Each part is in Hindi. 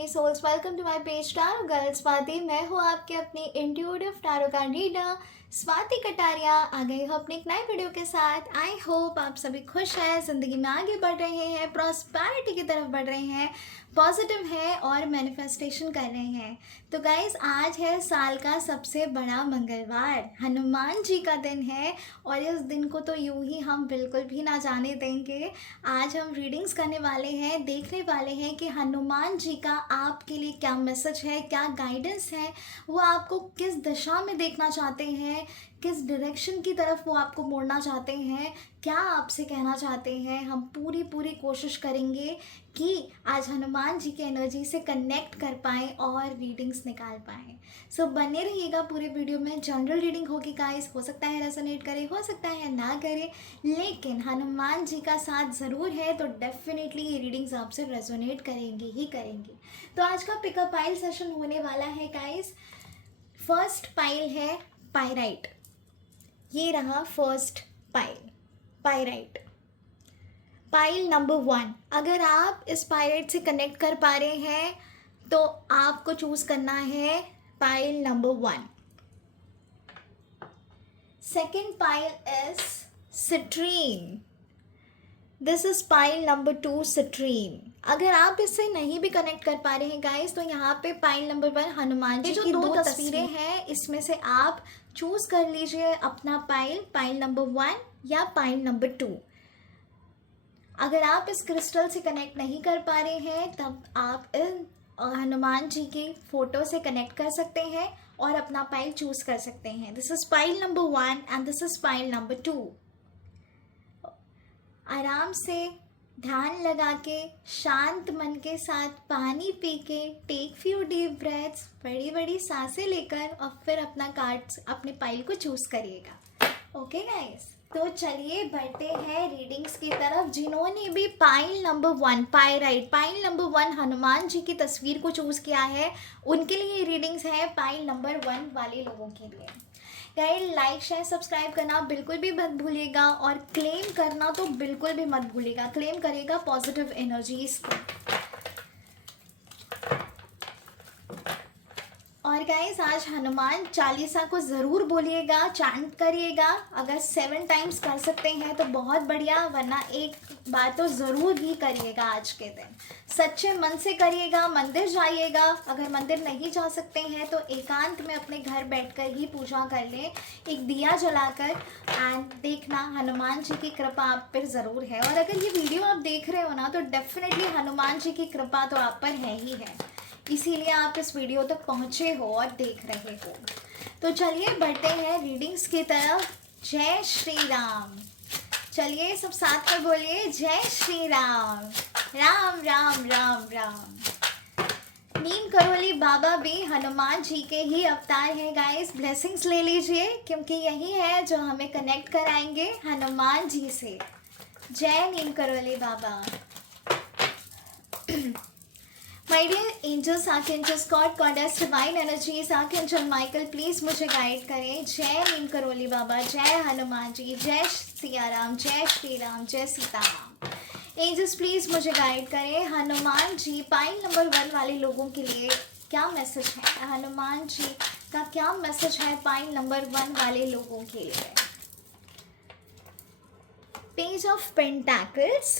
Lovely souls, welcome to my page tarot girl Swati. मैं हूँ आपके अपनी intuitive tarot card reader Swati Kataria. आ गई हूँ अपने एक नए वीडियो के साथ। आई होप आप सभी खुश हैं, ज़िंदगी में आगे बढ़ रहे हैं, प्रॉस्पेरिटी की तरफ बढ़ रहे हैं, पॉजिटिव है और मैनिफेस्टेशन कर रहे हैं। तो गाइज, आज है साल का सबसे बड़ा मंगलवार, हनुमान जी का दिन है और इस दिन को तो यूं ही हम बिल्कुल भी ना जाने देंगे। आज हम रीडिंग्स करने वाले हैं, देखने वाले हैं कि हनुमान जी का आपके लिए क्या मैसेज है, क्या गाइडेंस है, वो आपको किस दिशा में देखना चाहते हैं, किस डायरेक्शन की तरफ वो आपको मोड़ना चाहते हैं, क्या आपसे कहना चाहते हैं। हम पूरी कोशिश करेंगे कि आज हनुमान जी की एनर्जी से कनेक्ट कर पाएँ और रीडिंग्स निकाल पाएँ। सो बने रहिएगा पूरे वीडियो में। जनरल रीडिंग होगी गाइस, हो सकता है रेजोनेट करे, हो सकता है ना करे, लेकिन हनुमान जी का साथ ज़रूर है तो डेफिनेटली ये रीडिंग्स आपसे रेजोनेट करेंगी ही करेंगी। तो आज का पिकअप पाइल सेशन होने वाला है गाइस। फर्स्ट पाइल है पायराइट। ये रहा first pile, pyrite. Pile number 1, अगर आप इस पायराइट से कनेक्ट कर पा रहे हैं तो आपको चूज करना है pile number 1। Second pile is citrine. This is pile number 2, citrine. अगर आप इससे नहीं भी कनेक्ट कर पा रहे हैं गाइस, तो यहाँ पे पाइल नंबर 1 हनुमान जी की दो तस्वीरें हैं, इसमें से आप चूज कर लीजिए अपना पाइल नंबर 1 या पाइल नंबर 2। अगर आप इस क्रिस्टल से कनेक्ट नहीं कर पा रहे हैं तब आप इन हनुमान जी की फोटो से कनेक्ट कर सकते हैं और अपना पाइल चूज कर सकते हैं। This is pile number 1 and this is pile number 2। आराम से ध्यान लगा के शांत मन के साथ पानी पी के टेक फ्यू डीप ब्रेथ्स, बड़ी बड़ी सांसें लेकर और फिर अपना कार्ड, अपने पाइल को चूज करिएगा। ओके गाइस, तो चलिए बढ़ते हैं रीडिंग्स की तरफ। जिन्होंने भी pile number 1 pile number 1 Hanuman ji की तस्वीर को चूज किया है, उनके लिए रीडिंग्स है पाइल नंबर 1 वाले लोगों के लिए। गाइस, लाइक शेयर सब्सक्राइब करना बिल्कुल भी मत भूलिएगा और क्लेम करना तो बिल्कुल भी मत भूलिएगा। क्लेम करिएगा पॉजिटिव एनर्जीज को। और गाइस, आज हनुमान चालीसा को ज़रूर बोलिएगा, चैंट करिएगा। अगर 7 टाइम्स कर सकते हैं तो बहुत बढ़िया, वरना एक बार तो ज़रूर ही करिएगा आज के दिन। सच्चे मन से करिएगा, मंदिर जाइएगा। अगर मंदिर नहीं जा सकते हैं तो एकांत में अपने घर बैठकर ही पूजा कर लें, एक दिया जलाकर, एंड देखना हनुमान जी की कृपा आप पर ज़रूर है। और अगर ये वीडियो आप देख रहे हो ना, तो डेफिनेटली हनुमान जी की कृपा तो आप पर है ही है, इसीलिए आप इस वीडियो तक पहुँचे हो और देख रहे हो। तो चलिए बढ़ते हैं रीडिंग्स की तरफ। जय श्री राम। चलिए सब साथ में बोलिए, जय श्री राम। राम राम राम राम। नीम करोली बाबा भी हनुमान जी के ही अवतार हैं गाइस। ब्लेसिंग्स ले लीजिए, क्योंकि यही है जो हमें कनेक्ट कराएंगे हनुमान जी से। जय Neem Karoli Baba. My dear angels, archangels, god goddess, divine energies, archangel Michael please मुझे गाइड करें। जय नीम करोली बाबा, जय हनुमान जी, जय सिया राम, जय श्री राम, जय सीताराम। एंजल्स प्लीज मुझे गाइड करें। हनुमान जी पाइल नंबर 1 वाले लोगों के लिए क्या मैसेज है, हनुमान जी का क्या मैसेज है पाइल नंबर 1 वाले लोगों के लिए। Page of pentacles,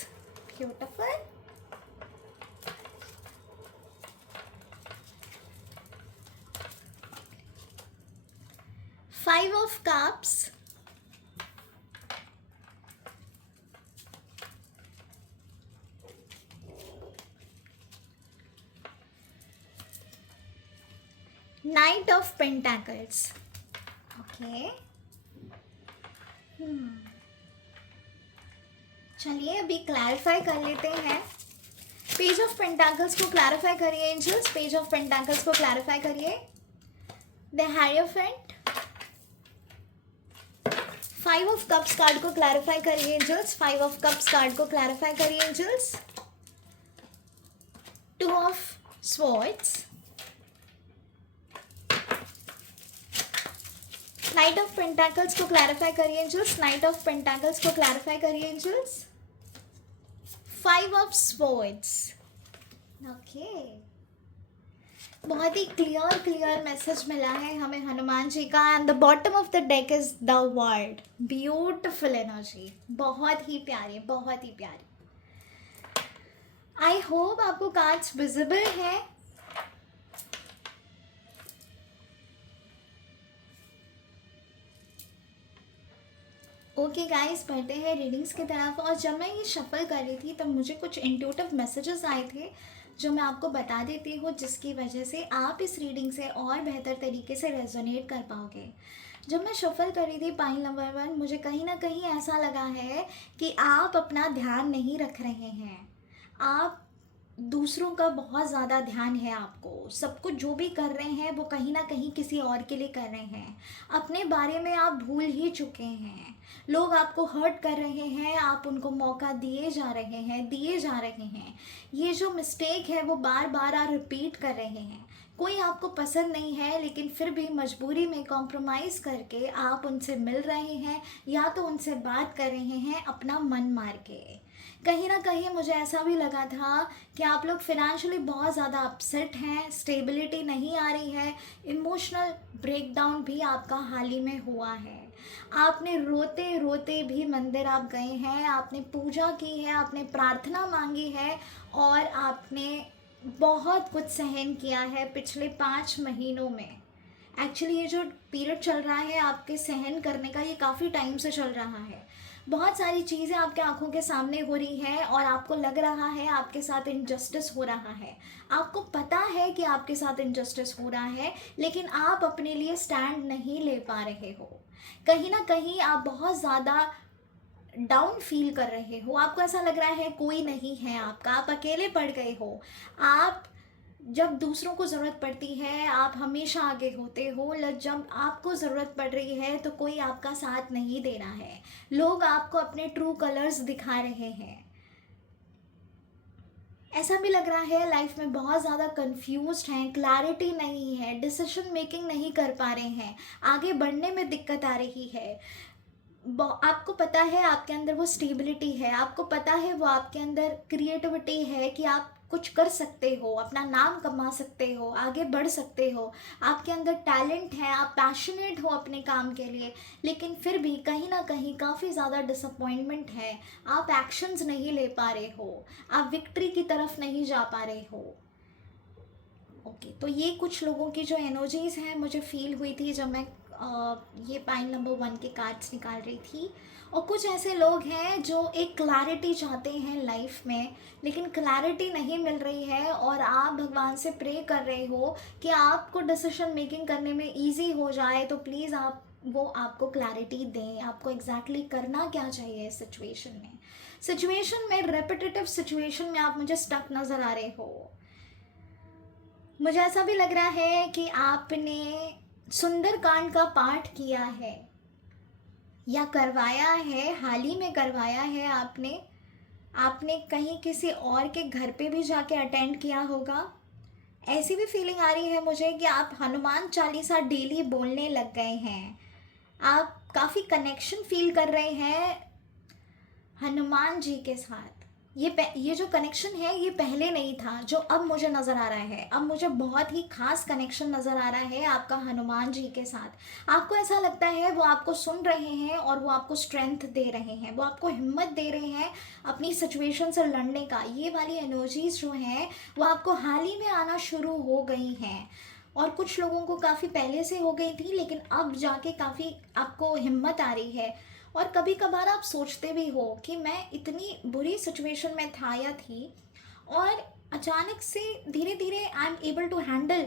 beautiful. 5 of cups, Knight of Pentacles. Okay. चलिए अभी क्लैरिफाई कर लेते हैं। पेज ऑफ पेंटाकल्स को क्लैरिफाई करिए एंजल्स, पेज ऑफ पेंटाकल्स को क्लैरिफाई करिए। The hierophant, 5 of cups card को क्लैरिफाई करिए एंजल्स, 5 ऑफ कप्स कार्ड को क्लैरिफाई करिए angels. 2 of swords, knight of pentacles को क्लैरिफाई करिए एंजल्स, नाइट ऑफ पेंटाकल्स को क्लैरिफाई करिए एंजल्स। 5 of swords. Okay. बहुत ही क्लियर मैसेज मिला है हमें हनुमान जी का। And the bottom of the deck is the world. Beautiful energy, बहुत ही प्यारी, बहुत ही प्यारी। आई होप आपको कार्ड्स विजिबल है। ओके गाइस, बढ़ते हैं रीडिंग्स की तरफ। और जब मैं ये शफल कर रही थी तब मुझे कुछ इंट्यूटिव मैसेजेस आए थे जो मैं आपको बता देती हूँ, जिसकी वजह से आप इस रीडिंग से और बेहतर तरीके से रेजोनेट कर पाओगे। जब मैं शफल कर रही थी पाइल नंबर 1, मुझे कहीं ना कहीं ऐसा लगा है कि आप अपना ध्यान नहीं रख रहे हैं। आप दूसरों का बहुत ज़्यादा ध्यान है आपको। सब कुछ जो भी कर रहे हैं वो कहीं ना कहीं किसी और के लिए कर रहे हैं। अपने बारे में आप भूल ही चुके हैं। लोग आपको हर्ट कर रहे हैं, आप उनको मौका दिए जा रहे हैं। ये जो मिस्टेक है वो बार बार आप रिपीट कर रहे हैं। कोई आपको पसंद नहीं है, लेकिन फिर भी मजबूरी में कॉम्प्रोमाइज़ करके आप उनसे मिल रहे हैं या तो उनसे बात कर रहे हैं अपना मन मार के। कहीं ना कहीं मुझे ऐसा भी लगा था कि आप लोग फिनेंशियली बहुत ज़्यादा अपसेट हैं, स्टेबिलिटी नहीं आ रही है, इमोशनल ब्रेकडाउन भी आपका हाल ही में हुआ है। आपने रोते रोते भी मंदिर आप गए हैं, आपने पूजा की है, आपने प्रार्थना मांगी है और आपने बहुत कुछ सहन किया है पिछले 5 महीनों में। एक्चुअली ये जो पीरियड चल रहा है आपके सहन करने का, ये काफ़ी टाइम से चल रहा है। बहुत सारी चीज़ें आपके आंखों के सामने हो रही हैं और आपको लग रहा है आपके साथ इनजस्टिस हो रहा है। आपको पता है कि आपके साथ इनजस्टिस हो रहा है, लेकिन आप अपने लिए स्टैंड नहीं ले पा रहे हो। कहीं ना कहीं आप बहुत ज़्यादा डाउन फील कर रहे हो। आपको ऐसा लग रहा है कोई नहीं है आपका, आप अकेले पड़ गए हो। आप जब दूसरों को ज़रूरत पड़ती है आप हमेशा आगे होते हो, जब आपको ज़रूरत पड़ रही है तो कोई आपका साथ नहीं दे रहा है। लोग आपको अपने ट्रू कलर्स दिखा रहे हैं। ऐसा भी लग रहा है लाइफ में बहुत ज़्यादा कंफ्यूज्ड हैं, क्लैरिटी नहीं है, डिसीजन मेकिंग नहीं कर पा रहे हैं, आगे बढ़ने में दिक्कत आ रही है। आपको पता है आपके अंदर वो स्टेबिलिटी है, आपको पता है वो आपके अंदर क्रिएटिविटी है कि आप कुछ कर सकते हो, अपना नाम कमा सकते हो, आगे बढ़ सकते हो। आपके अंदर टैलेंट है, आप पैशनेट हो अपने काम के लिए, लेकिन फिर भी कहीं ना कहीं काफ़ी ज़्यादा डिसअपॉइंटमेंट है। आप एक्शंस नहीं ले पा रहे हो, आप विक्ट्री की तरफ नहीं जा पा रहे हो। ओके, तो ये कुछ लोगों की जो एनर्जीज हैं मुझे फील हुई थी जब मैं ये पाइल नंबर 1 के कार्ड्स निकाल रही थी। और कुछ ऐसे लोग हैं जो एक क्लैरिटी चाहते हैं लाइफ में, लेकिन क्लैरिटी नहीं मिल रही है और आप भगवान से प्रे कर रहे हो कि आपको डिसीजन मेकिंग करने में ईजी हो जाए, तो प्लीज़ आप वो आपको क्लैरिटी दें, आपको एग्जैक्टली करना क्या चाहिए इस सिचुएशन में रेपिटेटिव सिचुएशन में आप मुझे स्टक नज़र आ रहे हो। मुझे ऐसा भी लग रहा है कि आपने सुंदरकांड का पाठ किया है या करवाया है, हाल ही में करवाया है आपने। आपने कहीं किसी और के घर पे भी जाके अटेंड किया होगा। ऐसी भी फीलिंग आ रही है मुझे कि आप हनुमान चालीसा डेली बोलने लग गए हैं। आप काफ़ी कनेक्शन फील कर रहे हैं हनुमान जी के साथ। ये जो कनेक्शन है ये पहले नहीं था, जो अब मुझे नज़र आ रहा है। अब मुझे बहुत ही खास कनेक्शन नज़र आ रहा है आपका हनुमान जी के साथ। आपको ऐसा लगता है वो आपको सुन रहे हैं और वो आपको स्ट्रेंथ दे रहे हैं, वो आपको हिम्मत दे रहे हैं अपनी सिचुएशन से लड़ने का। ये वाली एनर्जीज जो हैं वो आपको हाल ही में आना शुरू हो गई हैं, और कुछ लोगों को काफ़ी पहले से हो गई थी, लेकिन अब जाके काफ़ी आपको हिम्मत आ रही है। और कभी कभार आप सोचते भी हो कि मैं इतनी बुरी सिचुएशन में था या थी, और अचानक से धीरे धीरे I am able to handle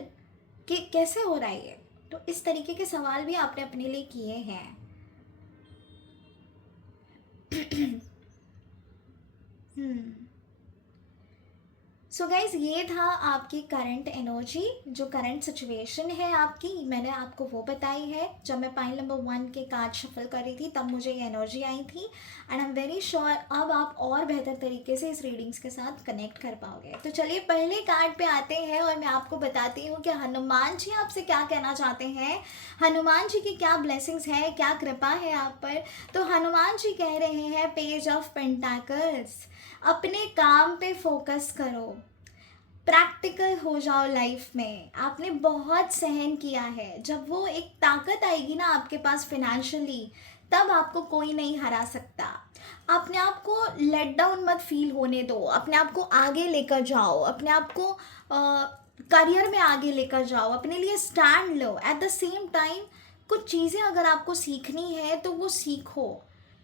कि कैसे हो रहा है ये। तो इस तरीके के सवाल भी आपने अपने लिए किए हैं। हम्म सो गाइज, ये था आपकी करंट एनर्जी, जो करंट सिचुएशन है आपकी, मैंने आपको वो बताई है। जब मैं पाइल नंबर 1 के कार्ड शफल कर रही थी तब मुझे ये एनर्जी आई थी, and I am very sure अब आप और बेहतर तरीके से इस रीडिंग्स के साथ कनेक्ट कर पाओगे। तो चलिए पहले कार्ड पे आते हैं और मैं आपको बताती हूँ कि हनुमान जी आपसे क्या कहना चाहते हैं, हनुमान जी की क्या ब्लेसिंग्स है, क्या कृपा है आप पर। तो हनुमान जी कह रहे हैं पेज ऑफ पेंटाकल्स, अपने काम पे फोकस करो। प्रैक्टिकल हो जाओ लाइफ में। आपने बहुत सहन किया है, जब वो एक ताकत आएगी ना आपके पास फाइनेंशियली, तब आपको कोई नहीं हरा सकता। अपने आप को लेट डाउन मत फील होने दो, अपने आप को आगे लेकर जाओ, अपने आप को करियर में आगे लेकर जाओ, अपने लिए stand low. At the same time कुछ चीज़ें अगर आपको सीखनी है तो वो सीखो।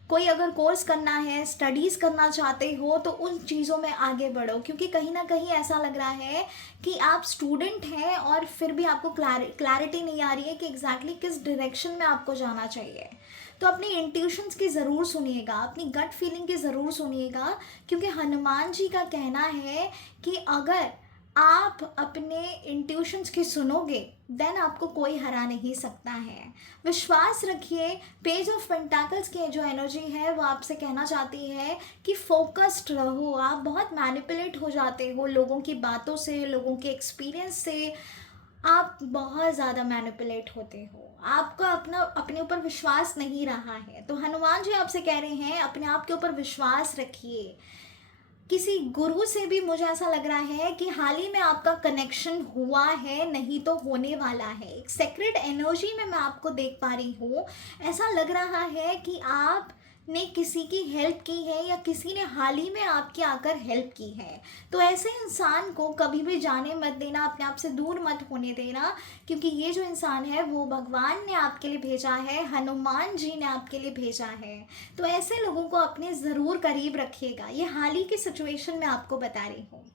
कोई अगर कोर्स करना है, स्टडीज़ करना चाहते हो, तो उन चीज़ों में आगे बढ़ो, क्योंकि कहीं ना कहीं ऐसा लग रहा है कि आप स्टूडेंट हैं और फिर भी आपको क्लैरिटी नहीं आ रही है कि एग्जैक्टली किस डायरेक्शन में आपको जाना चाहिए। तो अपनी इंट्यूशंस की ज़रूर सुनिएगा, अपनी गट फीलिंग की ज़रूर सुनिएगा, क्योंकि हनुमान जी का कहना है कि अगर आप अपने इंट्यूशंस की सुनोगे देन आपको कोई हरा नहीं सकता है। विश्वास रखिए। पेज ऑफ पेंटाकल्स की जो एनर्जी है वो आपसे कहना चाहती है कि फोकस्ड रहो। आप बहुत मैनिपुलेट हो जाते हो लोगों की बातों से, लोगों के एक्सपीरियंस से। आप बहुत ज़्यादा मैनिपुलेट होते हो, आपका अपने ऊपर विश्वास नहीं रहा है। तो हनुमान जी आपसे कह रहे हैं अपने आप के ऊपर विश्वास रखिए। किसी गुरु से भी मुझे ऐसा लग रहा है कि हाल ही में आपका कनेक्शन हुआ है, नहीं तो होने वाला है। एक सेक्रेट एनर्जी में मैं आपको देख पा रही हूँ। ऐसा लग रहा है कि आपने किसी की हेल्प की है या किसी ने हाल ही में आपकी आकर हेल्प की है। तो ऐसे इंसान को कभी भी जाने मत देना, अपने आप से दूर मत होने देना, क्योंकि ये जो इंसान है वो भगवान ने आपके लिए भेजा है, हनुमान जी ने आपके लिए भेजा है। तो ऐसे लोगों को अपने ज़रूर करीब रखिएगा। ये हाल ही की सिचुएशन में आपको बता रही हूँ।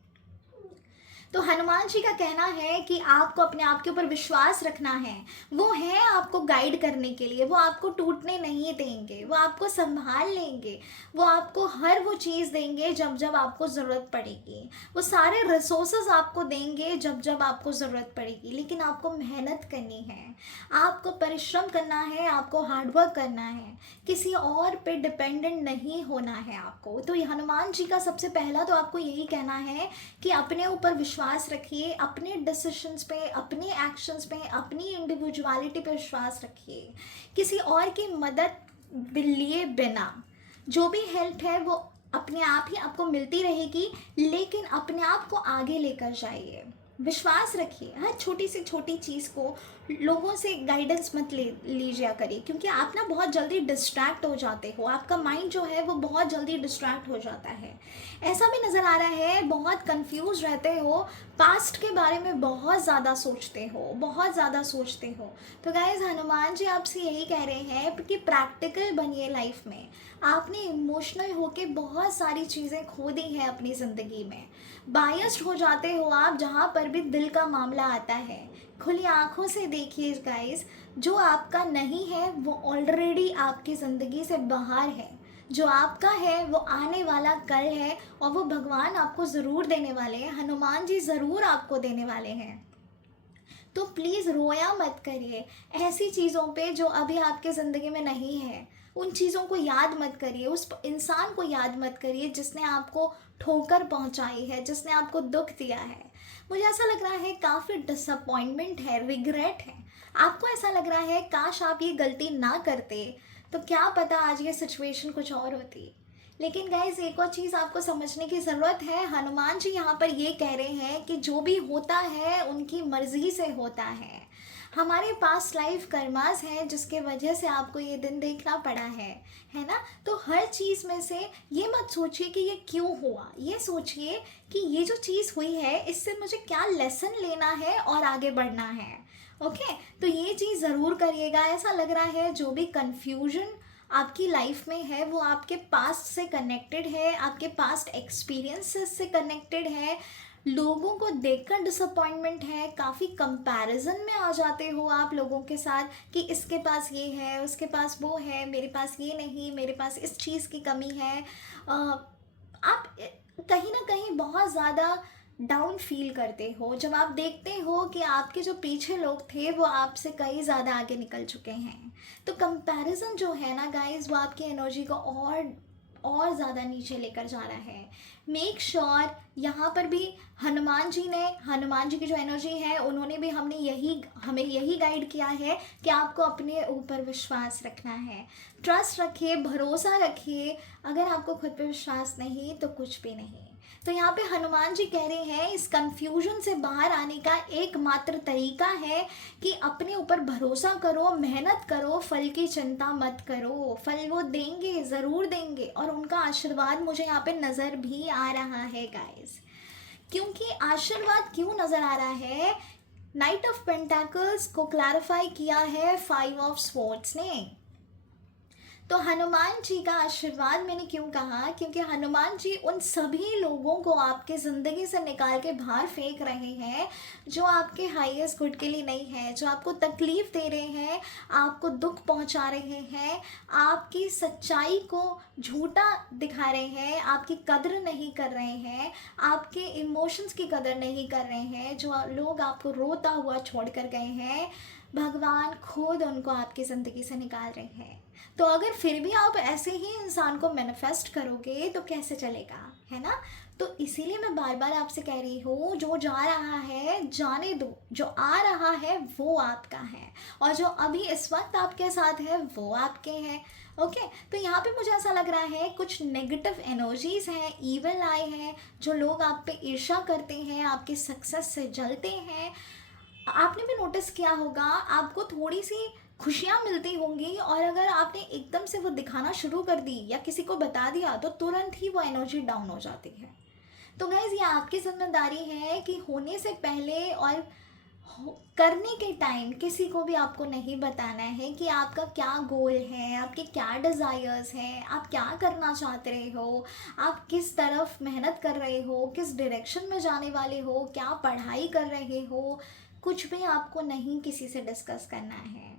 तो हनुमान जी का कहना है कि आपको अपने आप के ऊपर विश्वास रखना है। वो है आपको गाइड करने के लिए, वो आपको टूटने नहीं देंगे, वो आपको संभाल लेंगे, वो आपको हर वो चीज़ देंगे जब जब आपको ज़रूरत पड़ेगी, वो सारे रिसोर्सेज आपको देंगे जब जब आपको ज़रूरत पड़ेगी। लेकिन आपको मेहनत करनी है, आपको परिश्रम करना है, आपको हार्डवर्क करना है, किसी और पे डिपेंडेंट नहीं होना है आपको। तो ये हनुमान जी का सबसे पहला तो आपको यही कहना है कि अपने ऊपर विश्वास रखिए, अपने डिसीशंस पे, अपने एक्शंस पे, अपनी इंडिविजुअलिटी पे विश्वास रखिए। किसी और की मदद लिए बिना जो भी हेल्प है वो अपने आप ही आपको मिलती रहेगी, लेकिन अपने आप को आगे लेकर जाइए। विश्वास रखिए। हर छोटी से छोटी चीज़ को लोगों से गाइडेंस मत ले लीजिए करिए, क्योंकि आप ना बहुत जल्दी डिस्ट्रैक्ट हो जाते हो। आपका माइंड जो है वो बहुत जल्दी डिस्ट्रैक्ट हो जाता है। ऐसा भी नज़र आ रहा है बहुत कंफ्यूज रहते हो, पास्ट के बारे में बहुत ज़्यादा सोचते हो, बहुत ज़्यादा सोचते हो। तो गाइज हनुमान जी आपसे यही कह रहे हैं कि प्रैक्टिकल बनिए लाइफ में। आपने इमोशनल होके बहुत सारी चीज़ें खो दी हैं अपनी ज़िंदगी में। बायस्ड हो जाते हो आप जहाँ पर भी दिल का मामला आता है। खुली आंखों से देखिए गाइस, जो आपका नहीं है वो ऑलरेडी आपकी ज़िंदगी से बाहर है। जो आपका है वो आने वाला कल है, और वो भगवान आपको ज़रूर देने वाले हैं, हनुमान जी ज़रूर आपको देने वाले हैं। तो प्लीज़ रोया मत करिए ऐसी चीज़ों पे जो अभी आपके ज़िंदगी में नहीं है। उन चीज़ों को याद मत करिए, उस इंसान को याद मत करिए जिसने आपको ठोकर पहुंचाई है, जिसने आपको दुख दिया है। मुझे ऐसा लग रहा है काफ़ी डिसअपॉइंटमेंट है, रिग्रेट है। आपको ऐसा लग रहा है काश आप ये गलती ना करते, तो क्या पता आज ये सिचुएशन कुछ और होती। लेकिन गाइज एक और चीज़ आपको समझने की ज़रूरत है। हनुमान जी यहाँ पर ये कह रहे हैं कि जो भी होता है उनकी मर्ज़ी से होता है। हमारे पास लाइफ कर्मास है जिसके वजह से आपको ये दिन देखना पड़ा है ना। तो हर चीज़ में से ये मत सोचिए कि ये क्यों हुआ, ये सोचिए कि ये जो चीज़ हुई है इससे मुझे क्या लेसन लेना है और आगे बढ़ना है। ओके, तो ये चीज़ ज़रूर करिएगा। ऐसा लग रहा है जो भी कन्फ्यूजन आपकी लाइफ में है वो आपके पास्ट से कनेक्टेड है, आपके पास्ट एक्सपीरियंसेस से कनेक्टेड है। लोगों को देखकर डिसअपॉइंटमेंट है, काफ़ी कंपैरिजन में आ जाते हो आप लोगों के साथ कि इसके पास ये है, उसके पास वो है, मेरे पास ये नहीं, मेरे पास इस चीज़ की कमी है। आप कहीं ना कहीं बहुत ज़्यादा डाउन फील करते हो जब आप देखते हो कि आपके जो पीछे लोग थे वो आपसे कई ज़्यादा आगे निकल चुके हैं। तो कंपैरिजन जो है ना गाइस, वो आपकी एनर्जी को और ज़्यादा नीचे लेकर जा रहा है। मेक श्योर यहाँ पर भी हनुमान जी की जो एनर्जी है उन्होंने भी हमें यही गाइड किया है कि आपको अपने ऊपर विश्वास रखना है। ट्रस्ट रखिए, भरोसा रखिए। अगर आपको खुद पे विश्वास नहीं तो कुछ भी नहीं। तो यहाँ पे हनुमान जी कह रहे हैं इस कंफ्यूजन से बाहर आने का एकमात्र तरीका है कि अपने ऊपर भरोसा करो, मेहनत करो, फल की चिंता मत करो। फल वो देंगे, ज़रूर देंगे, और उनका आशीर्वाद मुझे यहाँ पे नज़र भी आ रहा है गाइस। क्योंकि आशीर्वाद क्यों नज़र आ रहा है? नाइट ऑफ पेंटाकल्स को क्लैरिफाई किया है 5 ऑफ स्वॉर्ड्स ने। तो हनुमान जी का आशीर्वाद मैंने क्यों कहा? क्योंकि हनुमान जी उन सभी लोगों को आपके ज़िंदगी से निकाल के बाहर फेंक रहे हैं जो आपके हाईएस्ट गुड के लिए नहीं है, जो आपको तकलीफ़ दे रहे हैं, आपको दुख पहुंचा रहे हैं, आपकी सच्चाई को झूठा दिखा रहे हैं, आपकी कदर नहीं कर रहे हैं, आपके इमोशंस की कदर नहीं कर रहे हैं, जो लोग आपको रोता हुआ छोड़ कर गए हैं, भगवान खुद उनको आपकी ज़िंदगी से निकाल रहे हैं। तो अगर फिर भी आप ऐसे ही इंसान को मैनिफेस्ट करोगे तो कैसे चलेगा, है ना? तो इसीलिए मैं बार बार आपसे कह रही हूँ, जो जा रहा है जाने दो, जो आ रहा है वो आपका है, और जो अभी इस वक्त आपके साथ है वो आपके हैं। ओके, तो यहाँ पे मुझे ऐसा लग रहा है कुछ नेगेटिव एनर्जीज हैं, ईवल आई हैं, जो लोग आप पे ईर्ष्या करते हैं, आपकी सक्सेस से जलते हैं। आपने भी नोटिस किया होगा, आपको थोड़ी सी खुशियाँ मिलती होंगी, और अगर आपने एकदम से वो दिखाना शुरू कर दी या किसी को बता दिया तो तुरंत ही वो एनर्जी डाउन हो जाती है। तो गाइज़, ये आपकी जिम्मेदारी है कि होने से पहले और करने के टाइम किसी को भी आपको नहीं बताना है कि आपका क्या गोल है, आपके क्या डिज़ायर्स हैं, आप क्या करना चाहते रहे हो, आप किस तरफ मेहनत कर रहे हो, किस डायरेक्शन में जाने वाले हो, क्या पढ़ाई कर रहे हो। कुछ भी आपको नहीं किसी से डिस्कस करना है,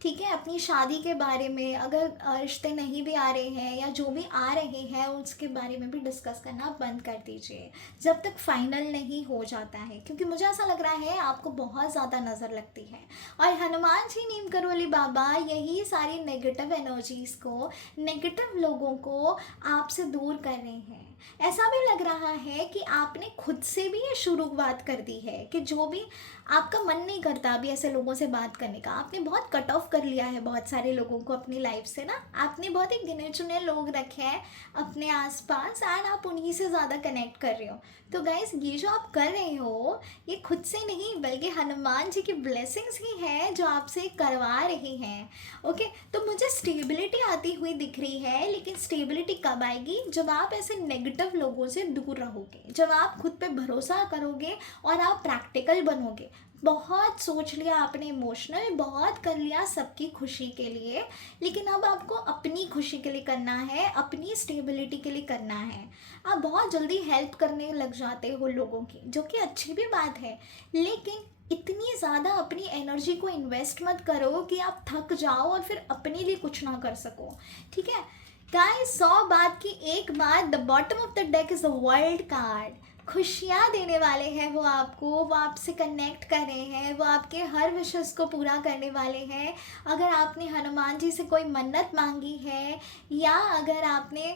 ठीक है? अपनी शादी के बारे में अगर रिश्ते नहीं भी आ रहे हैं या जो भी आ रहे हैं उसके बारे में भी डिस्कस करना बंद कर दीजिए जब तक फाइनल नहीं हो जाता है, क्योंकि मुझे ऐसा लग रहा है आपको बहुत ज़्यादा नज़र लगती है। और हनुमान जी नीम करोली बाबा यही सारी नेगेटिव एनर्जीज़ को, नेगेटिव लोगों को आपसे दूर कर रहे हैं। ऐसा भी लग रहा है कि आपने खुद से भी ये शुरुआत कर दी है कि जो भी आपका मन नहीं करता अभी ऐसे लोगों से बात करने का, आपने बहुत कट ऑफ कर लिया है बहुत सारे लोगों को अपनी लाइफ से ना। आपने बहुत ही गिने चुने लोग रखे हैं अपने आसपास, एंड आप उन्हीं से ज़्यादा कनेक्ट कर रहे हो। तो गाइस, ये जो आप कर रहे हो ये खुद से नहीं बल्कि हनुमान जी की ब्लेसिंग्स ही हैं जो आपसे करवा रही हैं। ओके, तो मुझे स्टेबिलिटी आती हुई दिख रही है, लेकिन स्टेबिलिटी कब आएगी? जब आप ऐसे नेगेटिव लोगों से दूर रहोगे, जब आप खुद पे भरोसा करोगे और आप प्रैक्टिकल बनोगे। बहुत सोच लिया आपने इमोशनल, बहुत कर लिया सबकी खुशी के लिए, लेकिन अब आपको अपनी खुशी के लिए करना है, अपनी स्टेबिलिटी के लिए करना है। आप बहुत जल्दी हेल्प करने लग जाते हो लोगों की, जो कि अच्छी भी बात है, लेकिन इतनी ज़्यादा अपनी एनर्जी को इन्वेस्ट मत करो कि आप थक जाओ और फिर अपने लिए कुछ ना कर सको, ठीक है? गाइस, 100 बात की एक बात, the bottom of the deck is the world card. खुशियाँ देने वाले हैं वो आपको, वो आपसे कनेक्ट कर रहे हैं, वो आपके हर विशेस को पूरा करने वाले हैं। अगर आपने हनुमान जी से कोई मन्नत मांगी है, या अगर आपने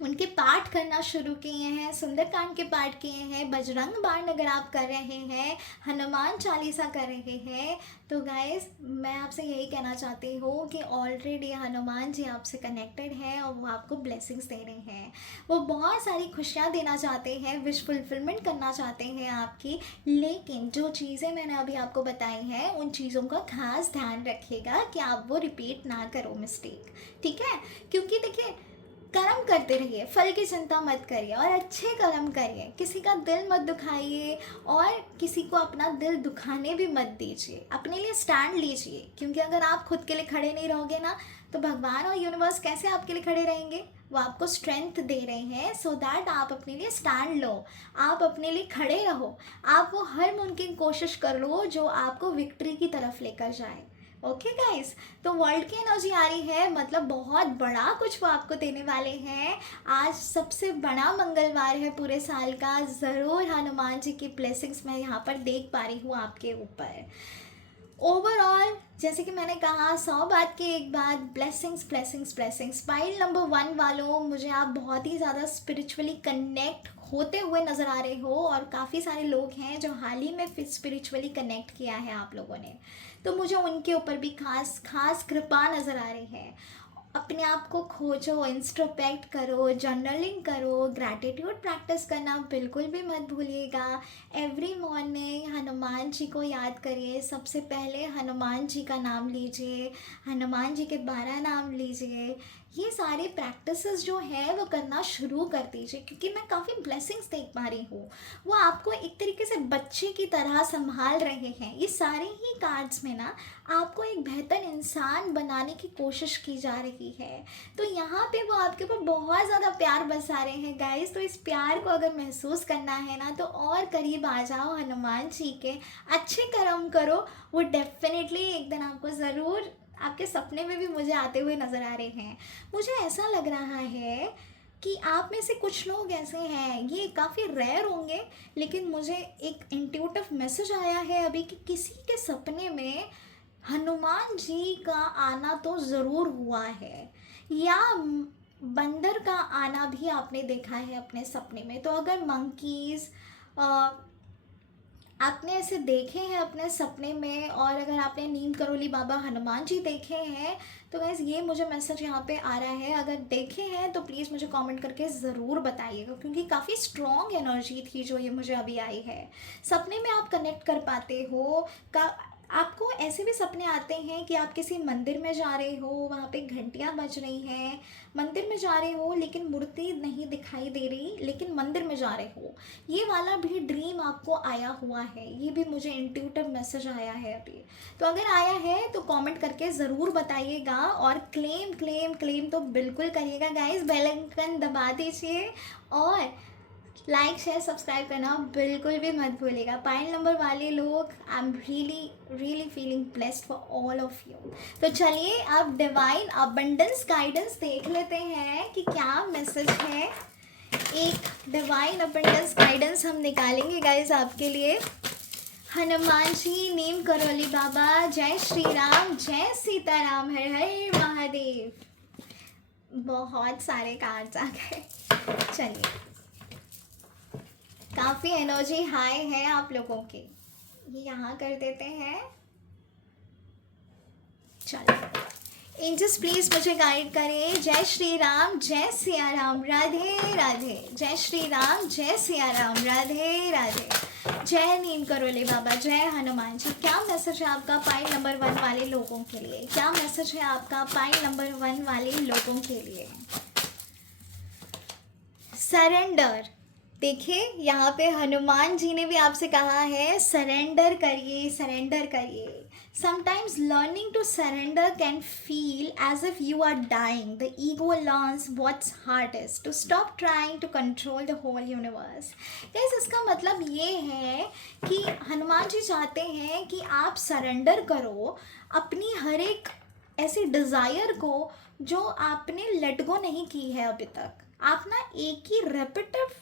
उनके पाठ करना शुरू किए हैं, सुंदरकांड के पाठ किए हैं, बजरंग बाण अगर आप कर रहे हैं, हनुमान चालीसा कर रहे हैं, तो गाइस मैं आपसे यही कहना चाहती हूँ कि ऑलरेडी हनुमान जी आपसे कनेक्टेड हैं और वो आपको ब्लेसिंग्स दे रहे हैं। वो बहुत सारी खुशियाँ देना चाहते हैं, विश फुलफिलमेंट करना चाहते हैं आपकी। लेकिन जो चीज़ें मैंने अभी आपको बताई हैं उन चीज़ों का खास ध्यान रखिएगा कि आप वो रिपीट ना करो मिस्टेक, ठीक है? क्योंकि देखिए, कर्म करते रहिए, फल की चिंता मत करिए और अच्छे कर्म करिए, किसी का दिल मत दुखाइए और किसी को अपना दिल दुखाने भी मत दीजिए। अपने लिए स्टैंड लीजिए, क्योंकि अगर आप खुद के लिए खड़े नहीं रहोगे ना, तो भगवान और यूनिवर्स कैसे आपके लिए खड़े रहेंगे? वो आपको स्ट्रेंथ दे रहे हैं सो दैट आप अपने लिए स्टैंड लो, आप अपने लिए खड़े रहो, आप वो हर मुमकिन कोशिश कर लो जो आपको विक्ट्री की तरफ लेकर जाए। ओके गाइस, तो वर्ल्ड की एनर्जी आ रही है, मतलब बहुत बड़ा कुछ वो आपको देने वाले हैं। आज सबसे बड़ा मंगलवार है पूरे साल का, ज़रूर हनुमान जी की ब्लेसिंग्स मैं यहाँ पर देख पा रही हूँ आपके ऊपर। ओवरऑल जैसे कि मैंने कहा, 100 बात की एक बात, blessings blessings blessings. Pile number 1 वालों, मुझे आप बहुत ही ज़्यादा स्पिरिचुअली कनेक्ट होते हुए नज़र आ रहे हो, और काफ़ी सारे लोग हैं जो हाल ही में स्पिरिचुअली कनेक्ट किया है आप लोगों ने, तो मुझे उनके ऊपर भी खास खास कृपा नज़र आ रही है। अपने आप को खोजो, इंट्रोस्पेक्ट करो, जर्नलिंग करो, ग्रैटिट्यूड प्रैक्टिस करना बिल्कुल भी मत भूलिएगा। एवरी मॉर्निंग हनुमान जी को याद करिए, सबसे पहले हनुमान जी का नाम लीजिए, हनुमान जी के 12 नाम लीजिए। ये सारे प्रैक्टिसेस जो है वो करना शुरू कर दीजिए, क्योंकि मैं काफ़ी ब्लेसिंग्स देख पा रही हूँ। वो आपको एक तरीके से बच्चे की तरह संभाल रहे हैं। ये सारे ही कार्ड्स में ना आपको एक बेहतर इंसान बनाने की कोशिश की जा रही है। तो यहाँ पे वो आपके ऊपर बहुत ज़्यादा प्यार बरसा रहे हैं गाइस। तो इस प्यार को अगर महसूस करना है ना, तो और करीब आ जाओ हनुमान जी के, अच्छे कर्म करो। वो डेफिनेटली एक दिन आपको ज़रूर आपके सपने में भी मुझे आते हुए नज़र आ रहे हैं। मुझे ऐसा लग रहा है कि आप में से कुछ लोग ऐसे हैं, ये काफ़ी रेयर होंगे, लेकिन मुझे एक इंट्यूटिव मैसेज आया है अभी कि किसी के सपने में हनुमान जी का आना तो ज़रूर हुआ है, या बंदर का आना भी आपने देखा है अपने सपने में। तो अगर मंकीज़ आपने ऐसे देखे हैं अपने सपने में, और अगर आपने नीम करोली बाबा हनुमान जी देखे हैं, तो गाइज़ ये मुझे मैसेज यहाँ पे आ रहा है। अगर देखे हैं तो प्लीज़ मुझे कमेंट करके ज़रूर बताइएगा, क्योंकि काफ़ी स्ट्रॉन्ग एनर्जी थी जो ये मुझे अभी आई है। सपने में आप कनेक्ट कर पाते हो का आपको ऐसे भी सपने आते हैं कि आप किसी मंदिर में जा रहे हो, वहाँ पे घंटियाँ बज रही हैं, मंदिर में जा रहे हो लेकिन मूर्ति नहीं दिखाई दे रही, लेकिन मंदिर में जा रहे हो। ये वाला भी ड्रीम आपको आया हुआ है, ये भी मुझे इंट्यूटिव मैसेज आया है अभी। तो अगर आया है तो कमेंट करके ज़रूर बताइएगा, और क्लेम क्लेम क्लेम तो बिल्कुल करिएगा गाइस। बेल आइकन दबा दीजिए और लाइक शेयर सब्सक्राइब करना बिल्कुल भी मत भूलिएगा। पाइल नंबर वाले लोग, I am really really feeling blessed for all of you. तो चलिए अब डिवाइन अबंडेंस गाइडेंस देख लेते हैं कि क्या मैसेज है। एक डिवाइन अबंडेंस गाइडेंस हम निकालेंगे गाइस आपके लिए। हनुमान जी, नीम करोली बाबा, जय श्री राम, जय सीताराम, हर हर महादेव। बहुत सारे कार्ड्स आ गए। चलिए, काफ़ी एनर्जी हाई है आप लोगों की, ये यहाँ कर देते हैं। चलो एंजल्स प्लीज़ मुझे गाइड करें। जय श्री राम, जय सिया राम, राधे राधे। जय श्री राम, जय सिया राम, राधे राधे। जय नीम करोली बाबा, जय हनुमान जी। क्या मैसेज है आपका पाइल नंबर 1 वाले लोगों के लिए? क्या मैसेज है आपका पाइल नंबर 1 वाले लोगों के लिए? सरेंडर। देखिए यहाँ पे हनुमान जी ने भी आपसे कहा है सरेंडर करिए, सरेंडर करिए। Sometimes learning to surrender can feel as if you are dying. The ego learns what's hard is to stop trying to control the whole universe. Guys इसका मतलब ये है कि हनुमान जी चाहते हैं कि आप सरेंडर करो अपनी हर एक ऐसी डिज़ायर को जो आपने लेट गो नहीं की है अभी तक। आप ना एक ही रेपिटिव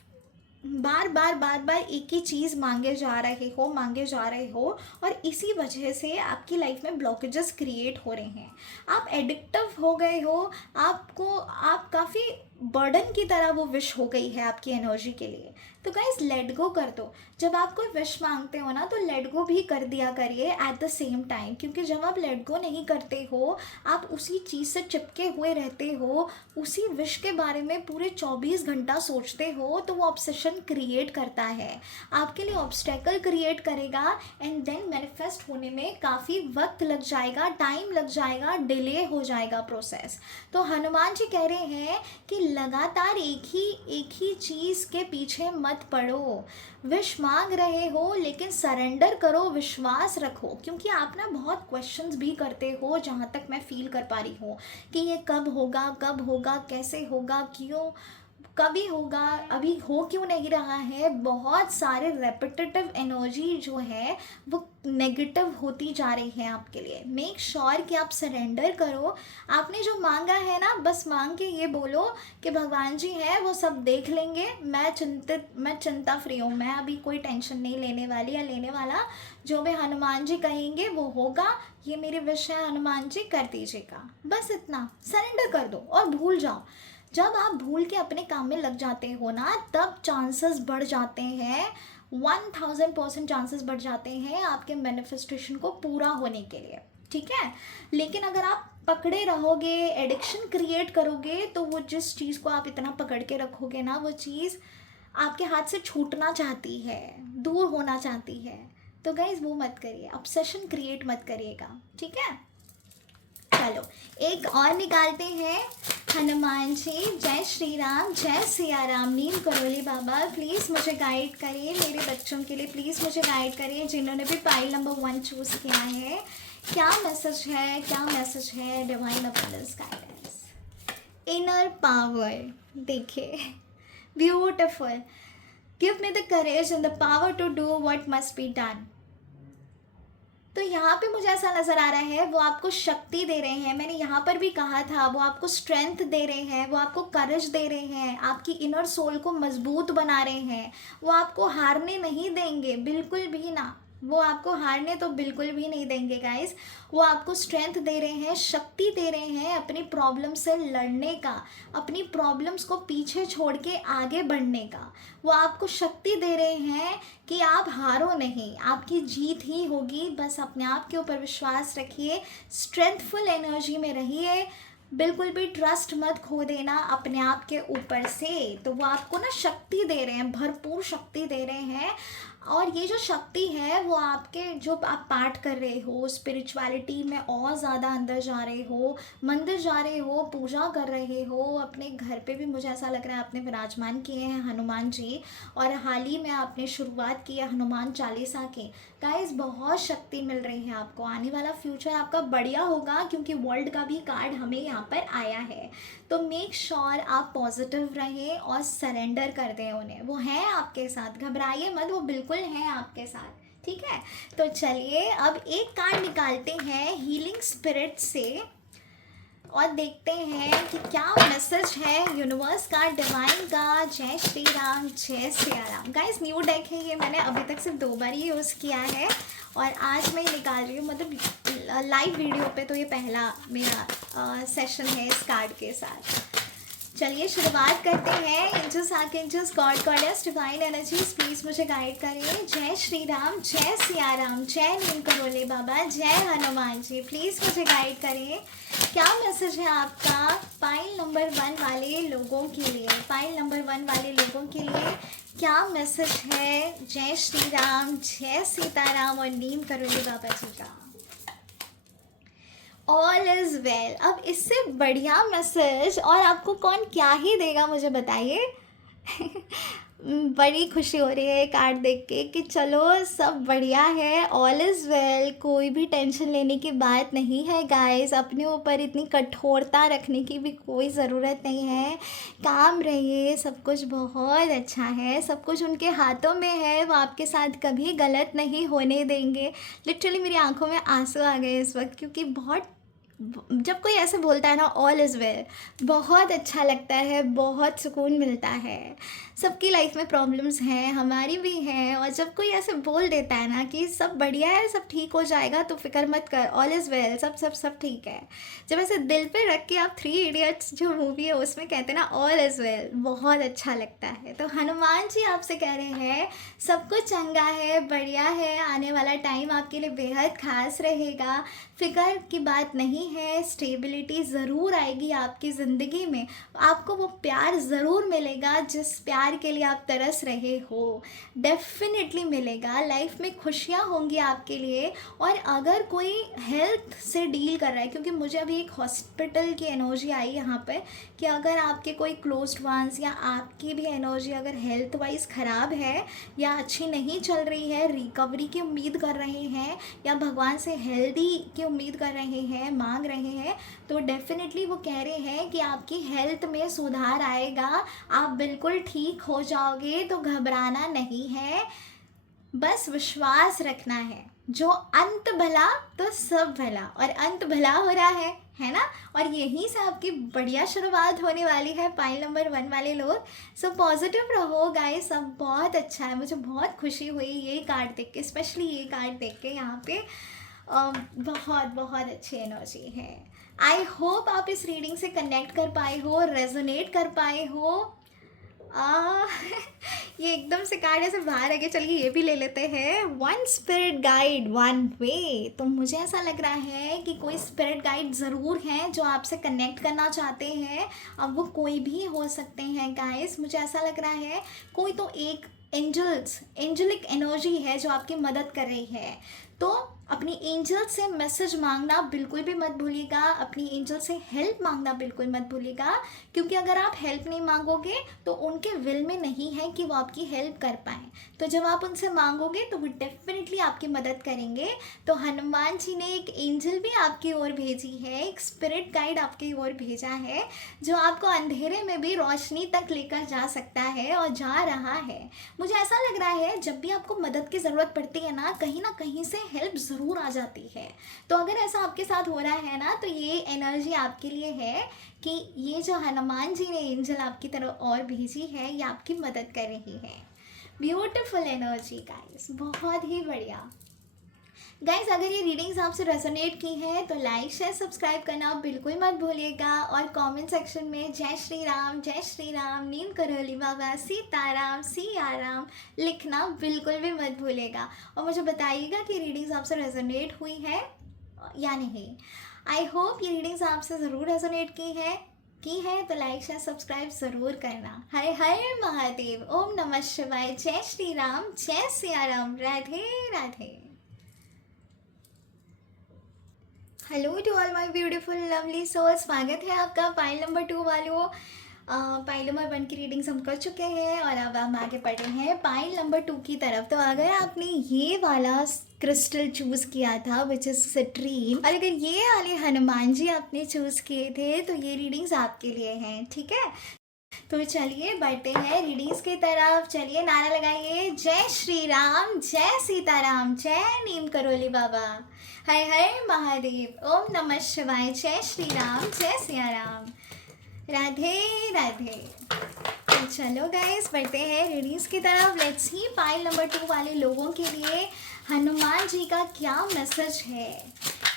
बार बार बार बार एक ही चीज़ मांगे जा रहे हो, और इसी वजह से आपकी लाइफ में ब्लॉकेजेस क्रिएट हो रहे हैं। आप एडिक्टिव हो गए हो, आप काफ़ी बर्डन की तरह वो विश हो गई है आपकी एनर्जी के लिए। तो गाइस लेट गो कर दो। जब आप कोई विश मांगते हो ना, तो लेट गो भी कर दिया करिए एट द सेम टाइम, क्योंकि जब आप लेट गो नहीं करते हो, आप उसी चीज़ से चिपके हुए रहते हो, उसी विश के बारे में पूरे 24 घंटा सोचते हो, तो वो ऑब्सेशन क्रिएट करता है, आपके लिए ऑब्स्टेकल क्रिएट करेगा, एंड देन मैनिफेस्ट होने में काफ़ी वक्त लग जाएगा, टाइम लग जाएगा, डिले हो जाएगा प्रोसेस। तो हनुमान जी कह रहे हैं कि लगातार एक ही चीज़ के पीछे मत पड़ो। विश मांग रहे हो लेकिन सरेंडर करो, विश्वास रखो, क्योंकि आप ना बहुत क्वेश्चंस भी करते हो, जहाँ तक मैं फील कर पा रही हूँ कि ये कब होगा, कैसे होगा, क्यों, कभी होगा, अभी हो क्यों नहीं रहा है। बहुत सारे रेपिटेटिव एनर्जी जो है वो नेगेटिव होती जा रही है आपके लिए। मेक श्योर कि आप सरेंडर करो। आपने जो मांगा है ना, बस मांग के ये बोलो कि भगवान जी हैं, वो सब देख लेंगे, मैं चिंता फ्री हूँ, मैं अभी कोई टेंशन नहीं लेने वाली या लेने वाला। जो भी हनुमान जी कहेंगे वो होगा, ये मेरी विश है, हनुमान जी कर दीजिएगा। बस इतना सरेंडर कर दो और भूल जाओ। जब आप भूल के अपने काम में लग जाते हो ना, तब चांसेस बढ़ जाते हैं 1000% चांसेस बढ़ जाते हैं आपके मैनिफेस्टेशन को पूरा होने के लिए, ठीक है। लेकिन अगर आप पकड़े रहोगे, एडिक्शन क्रिएट करोगे, तो वो जिस चीज़ को आप इतना पकड़ के रखोगे ना, वो चीज़ आपके हाथ से छूटना चाहती है, दूर होना चाहती है। तो गाइज वो मत करिए, ऑब्सेशन क्रिएट मत करिएगा, ठीक है। चलो एक और निकालते हैं। हनुमान जी, जय श्री राम, जय सिया राम। नीम करोली बाबा प्लीज़ मुझे गाइड करिए, मेरे बच्चों के लिए प्लीज़ मुझे गाइड करिए, जिन्होंने भी पाइल नंबर 1 चूज़ किया है। क्या मैसेज है, क्या मैसेज है divine abundance guidance. Inner power, देखिए beautiful. Give me the courage and the power to do what must be done. तो यहाँ पे मुझे ऐसा नज़र आ रहा है वो आपको शक्ति दे रहे हैं, मैंने यहाँ पर भी कहा था, वो आपको स्ट्रेंथ दे रहे हैं, वो आपको करेज दे रहे हैं, आपकी इनर सोल को मजबूत बना रहे हैं। वो आपको हारने नहीं देंगे, बिल्कुल भी ना, वो आपको हारने तो बिल्कुल भी नहीं देंगे गाइस। वो आपको स्ट्रेंथ दे रहे हैं, शक्ति दे रहे हैं अपनी प्रॉब्लम से लड़ने का, अपनी प्रॉब्लम्स को पीछे छोड़ के आगे बढ़ने का। वो आपको शक्ति दे रहे हैं कि आप हारो नहीं, आपकी जीत ही होगी। बस अपने आप के ऊपर विश्वास रखिए, स्ट्रेंथफुल एनर्जी में रहिए, बिल्कुल भी ट्रस्ट मत खो देना अपने आप के ऊपर से। तो वो आपको ना शक्ति दे रहे हैं, भरपूर शक्ति दे रहे हैं। और ये जो शक्ति है वो आपके, जो आप पाठ कर रहे हो, स्पिरिचुअलिटी में और ज़्यादा अंदर जा रहे हो, मंदिर जा रहे हो, पूजा कर रहे हो, अपने घर पे भी मुझे ऐसा लग रहा है आपने विराजमान किए हैं हनुमान जी, और हाल ही में आपने शुरुआत की है हनुमान चालीसा की। गाइस बहुत शक्ति मिल रही है आपको, आने वाला फ्यूचर आपका बढ़िया होगा, क्योंकि वर्ल्ड का भी कार्ड हमें यहाँ पर आया है। तो मेक श्योर आप पॉजिटिव रहें और सरेंडर कर दें उन्हें, वो हैं आपके साथ, घबराइए मत, वो बिल्कुल हैं आपके साथ, ठीक है। तो चलिए अब एक कार्ड निकालते हैं हीलिंग स्पिरिट से और देखते हैं कि क्या मैसेज है यूनिवर्स का, डिवाइन का। जय श्री राम, जय Siya Ram. Guys new deck है ये, मैंने अभी तक सिर्फ 2 बार ही यूज़ किया है और आज मैं निकाल रही हूँ, मतलब लाइव वीडियो पे। तो ये पहला मेरा सेशन है इस कार्ड के साथ। चलिए शुरुआत करते हैं। Angels, archangels, god goddess, divine energies please मुझे गाइड करिए। जय श्री राम, जय सिया राम, जय नीम करोली बाबा, जय हनुमान जी, प्लीज़ मुझे गाइड करिए। क्या मैसेज है आपका पाइल नंबर 1 वाले लोगों के लिए, पाइल नंबर 1 वाले लोगों के लिए क्या मैसेज है। जय श्री राम, जय सीताराम और नीम करोली बाबा जी का। All is well. अब इससे बढ़िया मैसेज और आपको कौन क्या ही देगा, मुझे बताइए। बड़ी खुशी हो रही है कार्ड देख के कि चलो सब बढ़िया है, ऑल इज़ वेल, कोई भी टेंशन लेने की बात नहीं है गाइस। अपने ऊपर इतनी कठोरता रखने की भी कोई ज़रूरत नहीं है, काम रहिए, सब कुछ बहुत अच्छा है, सब कुछ उनके हाथों में है, वो आपके साथ कभी गलत नहीं होने देंगे। लिटरली मेरी आंखों में आंसू आ गए इस वक्त, क्योंकि बहुत, जब कोई ऐसे बोलता है ना ऑल इज़ वेल, बहुत अच्छा लगता है, बहुत सुकून मिलता है। सबकी लाइफ में प्रॉब्लम्स हैं, हमारी भी हैं, और जब कोई ऐसे बोल देता है ना कि सब बढ़िया है, सब ठीक हो जाएगा, तो फिक्र मत कर, ऑल इज़ वेल, सब सब सब ठीक है। जब ऐसे दिल पे रख के आप 3 इडियट्स जो मूवी है उसमें कहते हैं ना ऑल इज़ वेल, बहुत अच्छा लगता है। तो हनुमान जी आपसे कह रहे हैं सब कुछ चंगा है, बढ़िया है, आने वाला टाइम आपके लिए बेहद खास रहेगा, फिक्र की बात नहीं है, स्टेबिलिटी ज़रूर आएगी आपकी ज़िंदगी में, आपको वो प्यार ज़रूर मिलेगा जिस प्यार के लिए आप तरस रहे हो, डेफिनेटली मिलेगा। लाइफ में खुशियाँ होंगी आपके लिए। और अगर कोई हेल्थ से डील कर रहा है, क्योंकि मुझे अभी एक हॉस्पिटल की एनर्जी आई यहाँ पे, कि अगर आपके कोई क्लोज्ड वंस या आपकी भी एनर्जी अगर हेल्थ वाइज ख़राब है या अच्छी नहीं चल रही है, रिकवरी की उम्मीद कर रहे हैं या भगवान से हेल्दी की उम्मीद कर रहे हैं, मांग रहे हैं, तो डेफिनेटली वो कह रहे हैं कि आपकी हेल्थ में सुधार आएगा, आप बिल्कुल ठीक हो जाओगे। तो घबराना नहीं है, बस विश्वास रखना है। जो अंत भला तो सब भला, और अंत भला हो रहा है ना। और यहीं से आपकी बढ़िया शुरुआत होने वाली है पाइल नंबर 1 वाले लोग। सो पॉजिटिव रहो गाइस, सब बहुत अच्छा है। मुझे बहुत खुशी हुई ये कार्ड देख के, स्पेशली ये कार्ड देख के। यहाँ पे बहुत बहुत अच्छी एनर्जी है। आई होप आप इस रीडिंग से कनेक्ट कर पाए हो, रेजोनेट कर पाए हो। आ, ये एकदम से कार्ड ऐसे बाहर आ गया। चलिए ये भी ले लेते हैं। One spirit guide one way. तो मुझे ऐसा लग रहा है कि कोई स्पिरिट गाइड ज़रूर हैं जो आपसे कनेक्ट करना चाहते हैं। अब वो कोई भी हो सकते हैं गाइस, मुझे ऐसा लग रहा है कोई तो एक एंजलिक एनर्जी है जो आपकी मदद कर रही है। तो अपनी एंजल से मैसेज मांगना बिल्कुल भी मत भूलिएगा, अपनी एंजल से हेल्प मांगना बिल्कुल मत भूलिएगा, क्योंकि अगर आप हेल्प नहीं मांगोगे तो उनके विल में नहीं है कि वो आपकी हेल्प कर पाए। तो जब आप उनसे मांगोगे तो वो डेफिनेटली आपकी मदद करेंगे। तो हनुमान जी ने एक एंजल भी आपकी ओर भेजी है, एक स्पिरिट गाइड आपकी ओर भेजा है जो आपको अंधेरे में भी रोशनी तक लेकर जा सकता है और जा रहा है। मुझे ऐसा लग रहा है जब भी आपको मदद की ज़रूरत पड़ती है ना कहीं से हेल्प ज़रूर आ जाती है। तो अगर ऐसा आपके साथ हो रहा है ना, तो ये एनर्जी आपके लिए है कि ये जो हनुमान जी ने एंजल आपकी तरफ और भेजी है ये आपकी मदद कर रही है। ब्यूटीफुल एनर्जी गाइस, बहुत ही बढ़िया। गाइस अगर ये रीडिंग्स आपसे रेजोनेट की हैं तो लाइक शेयर सब्सक्राइब करना बिल्कुल मत भूलिएगा, और कमेंट सेक्शन में जय श्री राम, नीम करोली बाबा, सीताराम सियाराम लिखना बिल्कुल भी मत भूलिएगा। और मुझे बताइएगा कि रीडिंग्स आपसे रेजोनेट हुई है या नहीं। आई होप ये रीडिंग्स आपसे ज़रूर रेजोनेट की है तो लाइक शेयर सब्सक्राइब ज़रूर करना। हर हर महादेव, ओम नमः शिवाय, जय श्री राम, जय Siyaram, Radhe Radhe. Hello to all my beautiful lovely soul, स्वागत है आपका पाइल नंबर 2 वालों। पाइल नंबर 1 की रीडिंग्स हम कर चुके हैं और अब हम आगे बढ़ रहे हैं पाइल नंबर 2 की तरफ। तो अगर आपने ये वाला क्रिस्टल चूज़ किया था विच इज़ सिट्रीन, और अगर ये वाले हनुमान जी आपने चूज़ किए थे तो ये रीडिंग्स आपके लिए हैं, ठीक है। तो चलिए बढ़ते हैं रीडिंग्स की तरफ। चलिए नारा लगाइए, जय श्री राम, जय सीताराम, जय नीम करोली बाबा, हर हर महादेव, ओम नमः शिवाय, जय श्री राम, जय सिया राम, राधे राधे। तो चलो गाइस बढ़ते हैं रीडिंग्स की तरफ। लेट्स सी पाइल नंबर 2 वाले लोगों के लिए हनुमान जी का क्या मैसेज है।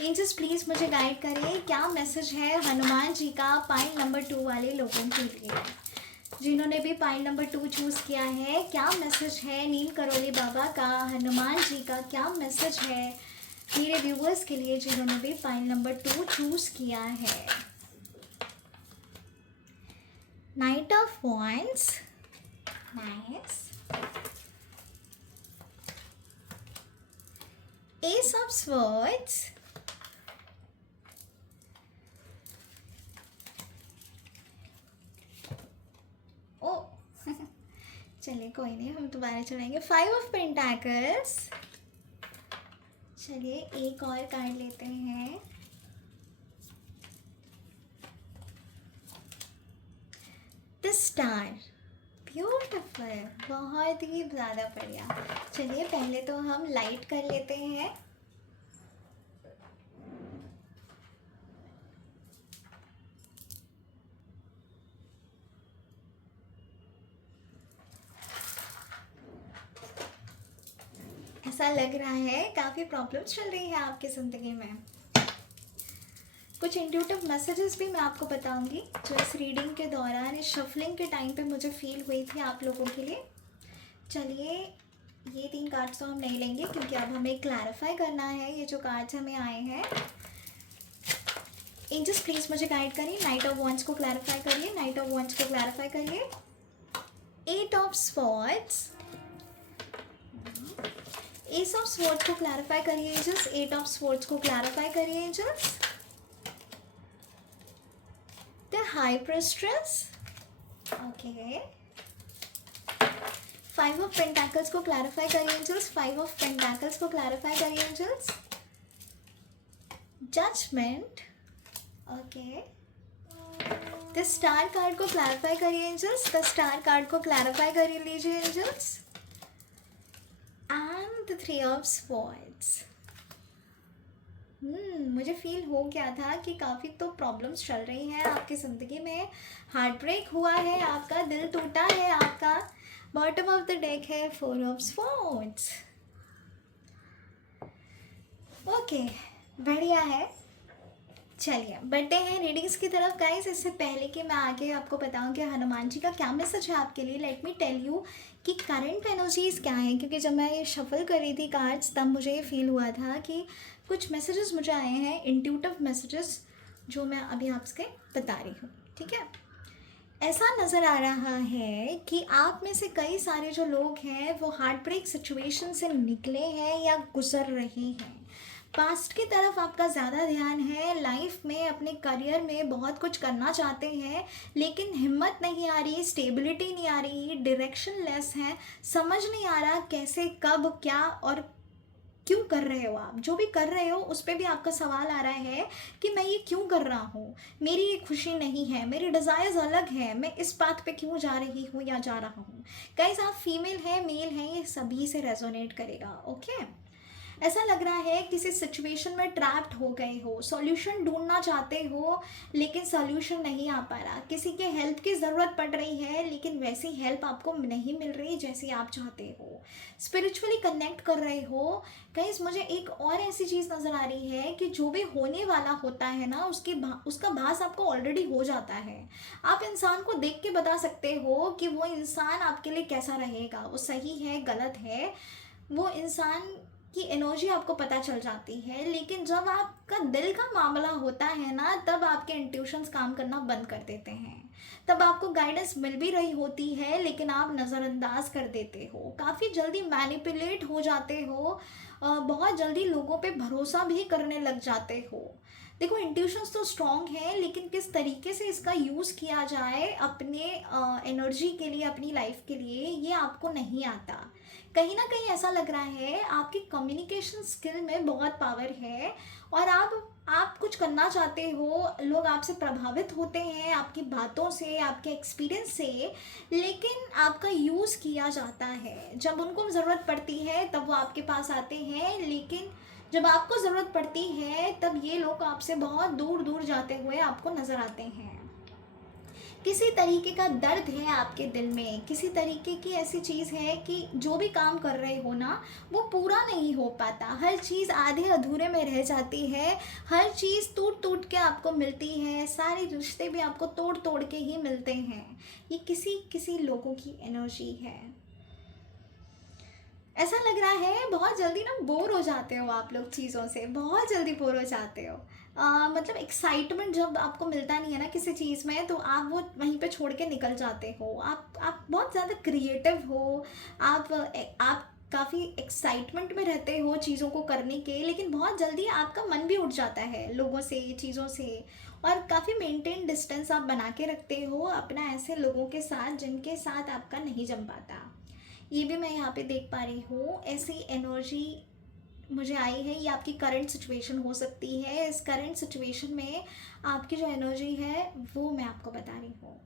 एंजल्स प्लीज़ मुझे गाइड करें, क्या मैसेज है हनुमान जी का पाइल नंबर 2 वाले लोगों के लिए। जिन्होंने भी पाइल नंबर 2 चूज़ किया है, क्या मैसेज है नीम करोली बाबा का, हनुमान जी का क्या मैसेज है मेरे व्यूवर्स के लिए जिन्होंने भी पाइल नंबर 2 चूज़ किया है। Knight of wands, nice, ace of swords, ओ चलिए कोई नहीं, हम दोबारा चलाएंगे। 5 ऑफ पेंटाकल्स। चलिए एक और कार्ड लेते हैं। द स्टार, ब्यूटीफुल, बहुत ही ज़्यादा बढ़िया। चलिए पहले तो हम लाइट कर लेते हैं। ऐसा लग रहा है काफ़ी प्रॉब्लम्स चल रही है आपकी ज़िंदगी में। कुछ इंट्यूटिव मैसेजेस भी मैं आपको बताऊंगी जो इस रीडिंग के दौरान, इस शफलिंग के टाइम पे मुझे फील हुई थी आप लोगों के लिए। चलिए ये 3 कार्ड्स तो हम नहीं लेंगे क्योंकि अब हमें क्लैरिफाई करना है ये जो कार्ड्स हमें आए हैं। एंजल्स प्लीज़ मुझे गाइड करिए, नाइट ऑफ वॉन्ड्स को क्लैरिफाई करिए, नाइट ऑफ वॉन्ड्स को क्लैरिफाई करिए। 8 of swords, ace of swords को क्लैरिफाई करिए एंजल्स, 8 ऑफ स्वॉर्ड्स को क्लैरिफाई करिए angels. The high priestess, okay. 5 of pentacles को क्लैरिफाई करिए एंजल्स, 5 ऑफ पेंटाकल्स को क्लैरिफाई करिए angels. Judgement, okay. The star card को क्लैरिफाई करिए एंजल्स, द स्टार कार्ड को क्लैरिफाई करिए लीजिए angels. And the 3 of swords. मुझे फील हो गया था कि काफ़ी तो प्रॉब्लम्स चल रही हैं आपकी ज़िंदगी में, हार्ट ब्रेक हुआ है आपका, दिल टूटा है आपका। बॉटम ऑफ द डेक है 4 ऑफ स्वॉर्ड्स। ओके बढ़िया है। चलिए बढ़ते हैं रीडिंग्स की तरफ गाइस। इससे पहले कि मैं आगे आपको बताऊं कि हनुमान जी का क्या मैसेज है आपके लिए, लेट मी टेल यू कि करंट एनर्जीज क्या हैं। क्योंकि जब मैं ये शफल कर रही थी कार्ड्स तब मुझे ये फील हुआ था कि कुछ मैसेजेस मुझे आए हैं, इंट्यूटिव मैसेजेस, जो मैं अभी आपसे बता रही हूँ। ठीक है, ऐसा नज़र आ रहा है कि आप में से कई सारे जो लोग हैं वो हार्ट ब्रेक सिचुएशन से निकले हैं या गुजर रहे हैं। पास्ट की तरफ आपका ज़्यादा ध्यान है, लाइफ में अपने करियर में बहुत कुछ करना चाहते हैं लेकिन हिम्मत नहीं आ रही, स्टेबिलिटी नहीं आ रही, डायरेक्शन लेस है, समझ नहीं आ रहा कैसे, कब, क्या और क्यों कर रहे हो। आप जो भी कर रहे हो उस पर भी आपका सवाल आ रहा है कि मैं ये क्यों कर रहा हूँ, मेरी ये खुशी नहीं है, मेरी डिज़ायर्स अलग है, मैं इस बात पे क्यों जा रही हूँ या जा रहा हूँ। गाइस आप फीमेल हैं, मेल हैं, ये सभी से रेजोनेट करेगा। ओके, ऐसा लग रहा है किसी सिचुएशन में ट्रैप्ड हो गए हो, सॉल्यूशन ढूंढना चाहते हो लेकिन सॉल्यूशन नहीं आ पा रहा, किसी के हेल्प की ज़रूरत पड़ रही है लेकिन वैसी हेल्प आपको नहीं मिल रही जैसी आप चाहते हो, स्पिरिचुअली कनेक्ट कर रहे हो। गाइस मुझे एक और ऐसी चीज़ नज़र आ रही है कि जो भी होने वाला होता है ना उसका भास आपको ऑलरेडी हो जाता है। आप इंसान को देख के बता सकते हो कि वो इंसान आपके लिए कैसा रहेगा, वो सही है गलत है, वो इंसान की एनर्जी आपको पता चल जाती है। लेकिन जब आपका दिल का मामला होता है ना तब आपके इंट्यूशंस काम करना बंद कर देते हैं, तब आपको गाइडेंस मिल भी रही होती है लेकिन आप नज़रअंदाज कर देते हो, काफ़ी जल्दी मैनिपुलेट हो जाते हो, बहुत जल्दी लोगों पे भरोसा भी करने लग जाते हो। देखो इंट्यूशंस तो स्ट्रॉन्ग हैं लेकिन किस तरीके से इसका यूज़ किया जाए अपने एनर्जी के लिए, अपनी लाइफ के लिए, ये आपको नहीं आता। कहीं ना कहीं ऐसा लग रहा है आपकी कम्युनिकेशन स्किल में बहुत पावर है और आप कुछ करना चाहते हो, लोग आपसे प्रभावित होते हैं आपकी बातों से, आपके एक्सपीरियंस से, लेकिन आपका यूज़ किया जाता है। जब उनको ज़रूरत पड़ती है तब वो आपके पास आते हैं लेकिन जब आपको ज़रूरत पड़ती है तब ये लोग आपसे बहुत दूर दूर जाते हुए आपको नज़र आते हैं। किसी तरीके का दर्द है आपके दिल में, किसी तरीके की ऐसी चीज़ है कि जो भी काम कर रहे हो ना वो पूरा नहीं हो पाता, हर चीज़ आधे अधूरे में रह जाती है, हर चीज़ टूट टूट के आपको मिलती है, सारे रिश्ते भी आपको तोड़ तोड़ के ही मिलते हैं। ये किसी किसी लोगों की एनर्जी है। ऐसा लग रहा है बहुत जल्दी ना बोर हो जाते हो आप लोग चीज़ों से, बहुत जल्दी बोर हो जाते हो। मतलब एक्साइटमेंट जब आपको मिलता नहीं है ना किसी चीज़ में तो आप वो वहीं पे छोड़ के निकल जाते हो। आप बहुत ज़्यादा क्रिएटिव हो, आप काफ़ी एक्साइटमेंट में रहते हो चीज़ों को करने के, लेकिन बहुत जल्दी आपका मन भी उठ जाता है लोगों से, चीज़ों से, और काफ़ी मेंटेन डिस्टेंस आप बना के रखते हो अपना ऐसे लोगों के साथ जिनके साथ आपका नहीं जम पाता। ये भी मैं यहाँ पे देख पा रही हूँ, ऐसी एनर्जी मुझे आई है। ये आपकी करंट सिचुएशन हो सकती है। इस करंट सिचुएशन में आपकी जो एनर्जी है वो मैं आपको बता रही हूँ।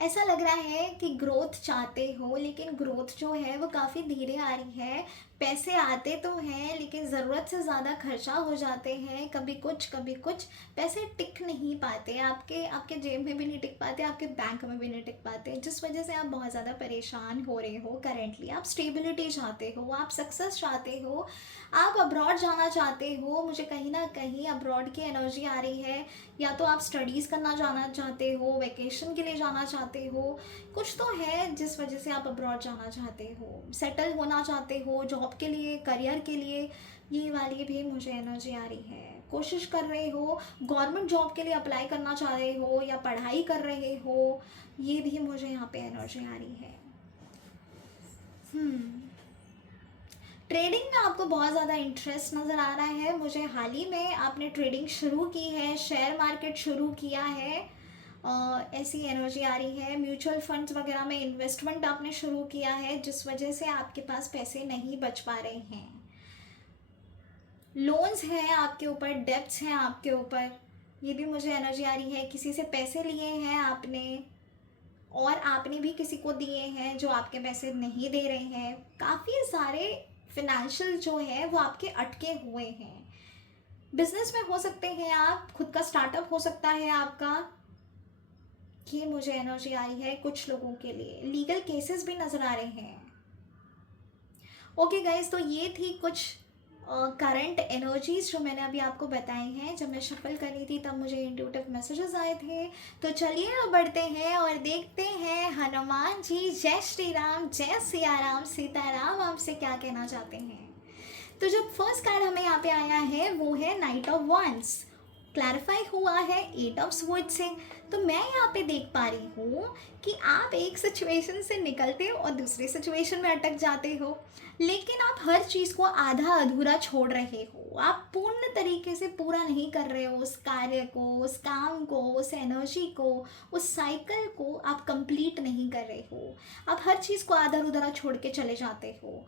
ऐसा लग रहा है कि ग्रोथ चाहते हो लेकिन ग्रोथ जो है वो काफ़ी धीरे आ रही है। पैसे आते तो हैं लेकिन ज़रूरत से ज़्यादा खर्चा हो जाते हैं, कभी कुछ कभी कुछ, पैसे टिक नहीं पाते आपके, आपके जेब में भी नहीं टिक पाते, आपके बैंक में भी नहीं टिक पाते, जिस वजह से आप बहुत ज़्यादा परेशान हो रहे हो। करेंटली आप स्टेबिलिटी चाहते हो, आप सक्सेस चाहते हो, आप अब्रॉड जाना चाहते हो। मुझे कहीं ना कहीं अब्रॉड की एनर्जी आ रही है, या तो आप स्टडीज़ करना जाना चाहते हो, वेकेशन के लिए जाना चाहते हो, कुछ तो है जिस वजह से आप अब्रॉड जाना चाहते हो, सेटल होना चाहते हो जॉब के लिए, करियर के लिए। ये वाली भी मुझे एनर्जी आ रही है। कोशिश कर रहे हो, गवर्नमेंट जॉब के लिए अप्लाई करना चाह रहे हो या पढ़ाई कर रहे हो, ये भी मुझे यहाँ पे एनर्जी आ रही है। ट्रेडिंग में आपको बहुत ज़्यादा इंटरेस्ट नज़र आ रहा है। मुझे हाल ही में आपने ट्रेडिंग शुरू की है, शेयर मार्केट शुरू किया है, ऐसी एनर्जी आ रही है। म्यूचुअल फंड्स वगैरह में इन्वेस्टमेंट आपने शुरू किया है जिस वजह से आपके पास पैसे नहीं बच पा रहे हैं। लोन्स हैं आपके ऊपर, डेब्ट्स हैं आपके ऊपर, ये भी मुझे एनर्जी आ रही है। किसी से पैसे लिए हैं आपने और आपने भी किसी को दिए हैं जो आपके पैसे नहीं दे रहे हैं। काफ़ी सारे फिनेंशियल जो है वो आपके अटके हुए हैं। बिजनेस में हो सकते हैं आप, खुद का स्टार्टअप हो सकता है आपका। ये मुझे एनर्जी आ रही है कुछ लोगों के लिए। लीगल केसेस भी नज़र आ रहे हैं। ओके गाइज, तो ये थी कुछ करंट एनर्जीज जो मैंने अभी आपको बताई हैं, जब मैं शफल कर रही थी तब मुझे इंट्यूटिव मैसेजेस आए थे। तो चलिए अब बढ़ते हैं और देखते हैं हनुमान जी, जय श्री राम, जय सिया राम, सीताराम आपसे क्या कहना चाहते हैं। तो जो फर्स्ट कार्ड हमें यहाँ पे आया है वो है नाइट ऑफ वंस, क्लैरिफाई हुआ है एट ऑफ स्वॉर्ड से। तो मैं यहाँ पे देख पा रही हूँ कि आप एक सिचुएशन से निकलते हो और दूसरी सिचुएशन में अटक जाते हो, लेकिन आप हर चीज़ को आधा अधूरा छोड़ रहे हो। आप पूर्ण तरीके से पूरा नहीं कर रहे हो उस कार्य को, उस काम को, उस एनर्जी को, उस साइकिल को आप कंप्लीट नहीं कर रहे हो। आप हर चीज़ को आधा अधूरा छोड़ के चले जाते हो।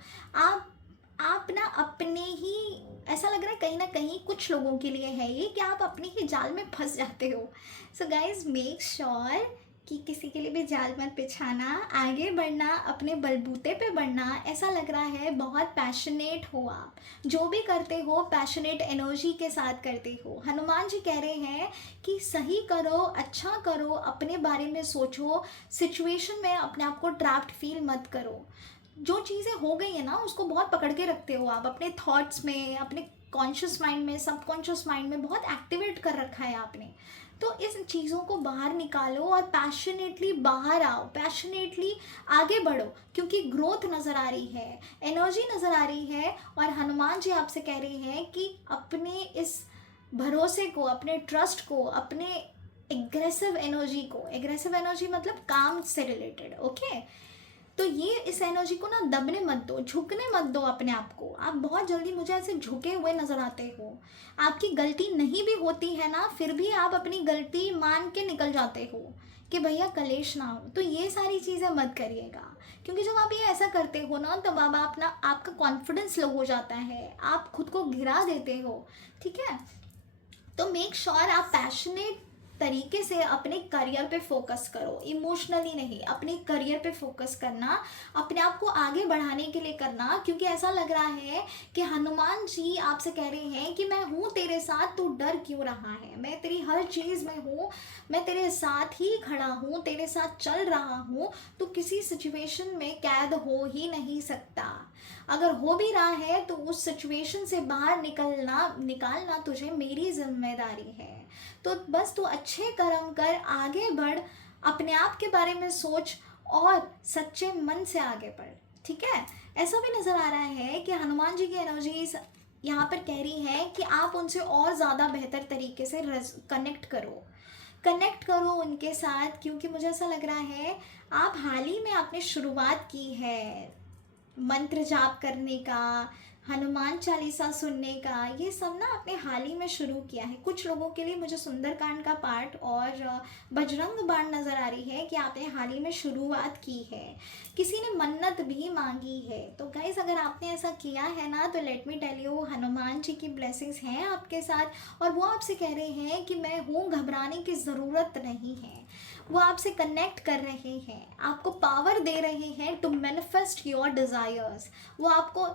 आप ना अपने ही, ऐसा लग रहा है कहीं ना कहीं कुछ लोगों के लिए है ये कि आप अपने ही जाल में फंस जाते हो। सो गाइज मेक श्योर कि किसी के लिए भी जाल मत बिछाना, आगे बढ़ना, अपने बलबूते पे बढ़ना। ऐसा लग रहा है बहुत पैशनेट हो आप, जो भी करते हो पैशनेट एनर्जी के साथ करते हो। हनुमान जी कह रहे हैं कि सही करो, अच्छा करो, अपने बारे में सोचो, सिचुएशन में अपने आप को ट्रैप्ड फील मत करो। जो चीज़ें हो गई है ना उसको बहुत पकड़ के रखते हो आप अपने थॉट्स में, अपने कॉन्शियस माइंड में, सबकॉन्शियस माइंड में बहुत एक्टिवेट कर रखा है आपने। तो इस चीज़ों को बाहर निकालो और पैशनेटली बाहर आओ, पैशनेटली आगे बढ़ो, क्योंकि ग्रोथ नज़र आ रही है, एनर्जी नज़र आ रही है। और हनुमान जी आपसे कह रहे हैं कि अपने इस भरोसे को, अपने ट्रस्ट को, अपने एग्रेसिव एनर्जी मतलब काम से रिलेटेड, ओके। तो ये इस एनर्जी को ना दबने मत दो, झुकने मत दो अपने आप को। आप बहुत जल्दी मुझे ऐसे झुके हुए नज़र आते हो। आपकी गलती नहीं भी होती है ना, फिर भी आप अपनी गलती मान के निकल जाते हो कि भैया कलेश ना हो। तो ये सारी चीज़ें मत करिएगा, क्योंकि जब आप ये ऐसा करते हो ना तब आप अपना, आपका कॉन्फिडेंस लो हो जाता है, आप खुद को गिरा देते हो, ठीक है। तो मेक श्योर आप पैशनेट तरीके से अपने करियर पे फोकस करो, इमोशनली नहीं, अपने करियर पे फोकस करना, अपने आप को आगे बढ़ाने के लिए करना। क्योंकि ऐसा लग रहा है कि हनुमान जी आपसे कह रहे हैं कि मैं हूँ तेरे साथ, तू डर क्यों रहा है, मैं तेरी हर चीज़ में हूँ, मैं तेरे साथ ही खड़ा हूँ, तेरे साथ चल रहा हूँ। तो किसी सिचुएशन में कैद हो ही नहीं सकता। अगर हो भी रहा है तो उस सिचुएशन से बाहर निकालना तुझे मेरी जिम्मेदारी है। तो बस तू अच्छे कर्म कर, आगे बढ़, अपने आप के बारे में सोच और सच्चे मन से आगे बढ़, ठीक है। ऐसा भी नज़र आ रहा है कि हनुमान जी की एनर्जीज यहाँ पर कह रही है कि आप उनसे और ज़्यादा बेहतर तरीके से कनेक्ट करो उनके साथ। क्योंकि मुझे ऐसा लग रहा है आप हाल ही में आपने शुरुआत की है मंत्र जाप करने का, हनुमान चालीसा सुनने का, ये सब ना आपने हाल ही में शुरू किया है। कुछ लोगों के लिए मुझे सुंदरकांड का पाठ और बजरंग बाण नज़र आ रही है कि आपने हाल ही में शुरुआत की है। किसी ने मन्नत भी मांगी है। तो गाइज अगर आपने ऐसा किया है ना तो let me tell you, Hanuman ji की ब्लेसिंग्स हैं आपके साथ और वो आपसे कह रहे हैं कि मैं हूँ, घबराने की ज़रूरत नहीं है। वो आपसे कनेक्ट कर रहे हैं, आपको पावर दे रहे हैं टू मैनिफेस्ट योर डिज़ायर्स। वो आपको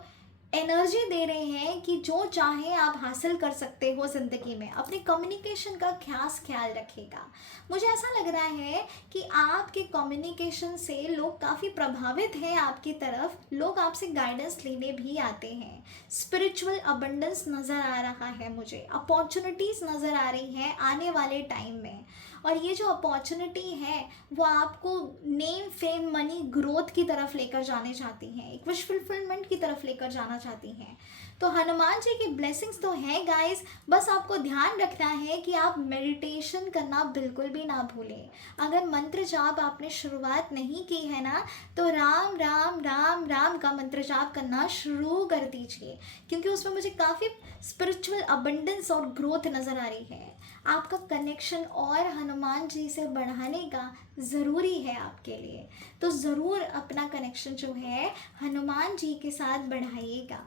एनर्जी दे रहे हैं कि जो चाहे आप हासिल कर सकते हो ज़िंदगी में। अपनी कम्युनिकेशन का खास ख्याल रखिएगा। मुझे ऐसा लग रहा है कि आपके कम्युनिकेशन से लोग काफ़ी प्रभावित हैं आपकी तरफ, लोग आपसे गाइडेंस लेने भी आते हैं। स्पिरिचुअल अबंडेंस नज़र आ रहा है मुझे, अपॉर्चुनिटीज़ नज़र आ रही हैं आने वाले टाइम में। और ये जो अपॉर्चुनिटी है वो आपको नेम, फेम, मनी, ग्रोथ की तरफ लेकर जाने चाहती हैं, एक विश फुलफिलमेंट की तरफ लेकर जाना चाहती हैं। तो हनुमान जी की ब्लेसिंग्स तो हैं गाइस, बस आपको ध्यान रखना है कि आप मेडिटेशन करना बिल्कुल भी ना भूलें। अगर मंत्र जाप आपने शुरुआत नहीं की है ना तो राम राम राम राम का मंत्र जाप करना शुरू कर दीजिए, क्योंकि उसमें मुझे काफ़ी स्पिरिचुअल अबंडेंस और ग्रोथ नज़र आ रही है। आपका कनेक्शन और हनुमान जी से बढ़ाने का ज़रूरी है आपके लिए। तो ज़रूर अपना कनेक्शन जो है हनुमान जी के साथ बढ़ाइएगा।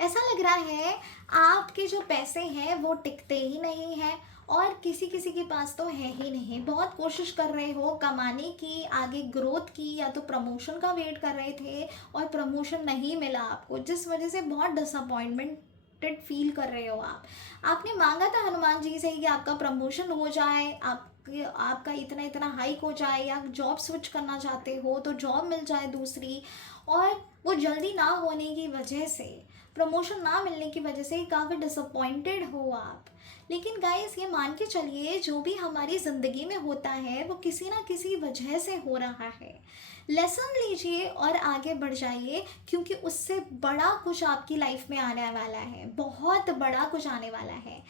ऐसा लग रहा है आपके जो पैसे हैं वो टिकते ही नहीं हैं और किसी किसी के पास तो है ही नहीं। बहुत कोशिश कर रहे हो कमाने की, आगे ग्रोथ की, या तो प्रमोशन का वेट कर रहे थे और प्रमोशन नहीं मिला आपको, जिस वजह से बहुत डिसअपॉइंटमेंटेड फील कर रहे हो आप। आपने मांगा था हनुमान जी से कि आपका प्रमोशन हो जाए, आपका इतना इतना हाइक हो जाए, या जॉब स्विच करना चाहते हो तो जॉब मिल जाए दूसरी, और वो जल्दी ना होने की वजह से, प्रमोशन ना मिलने की वजह से काफ़ी डिसअपॉइंटेड हो आप। लेकिन गाइस ये मान के चलिए, जो भी हमारी ज़िंदगी में होता है वो किसी ना किसी वजह से हो रहा है। लेसन लीजिए और आगे बढ़ जाइए, क्योंकि उससे बड़ा कुछ आपकी लाइफ में आने वाला है, बहुत बड़ा कुछ आने वाला है।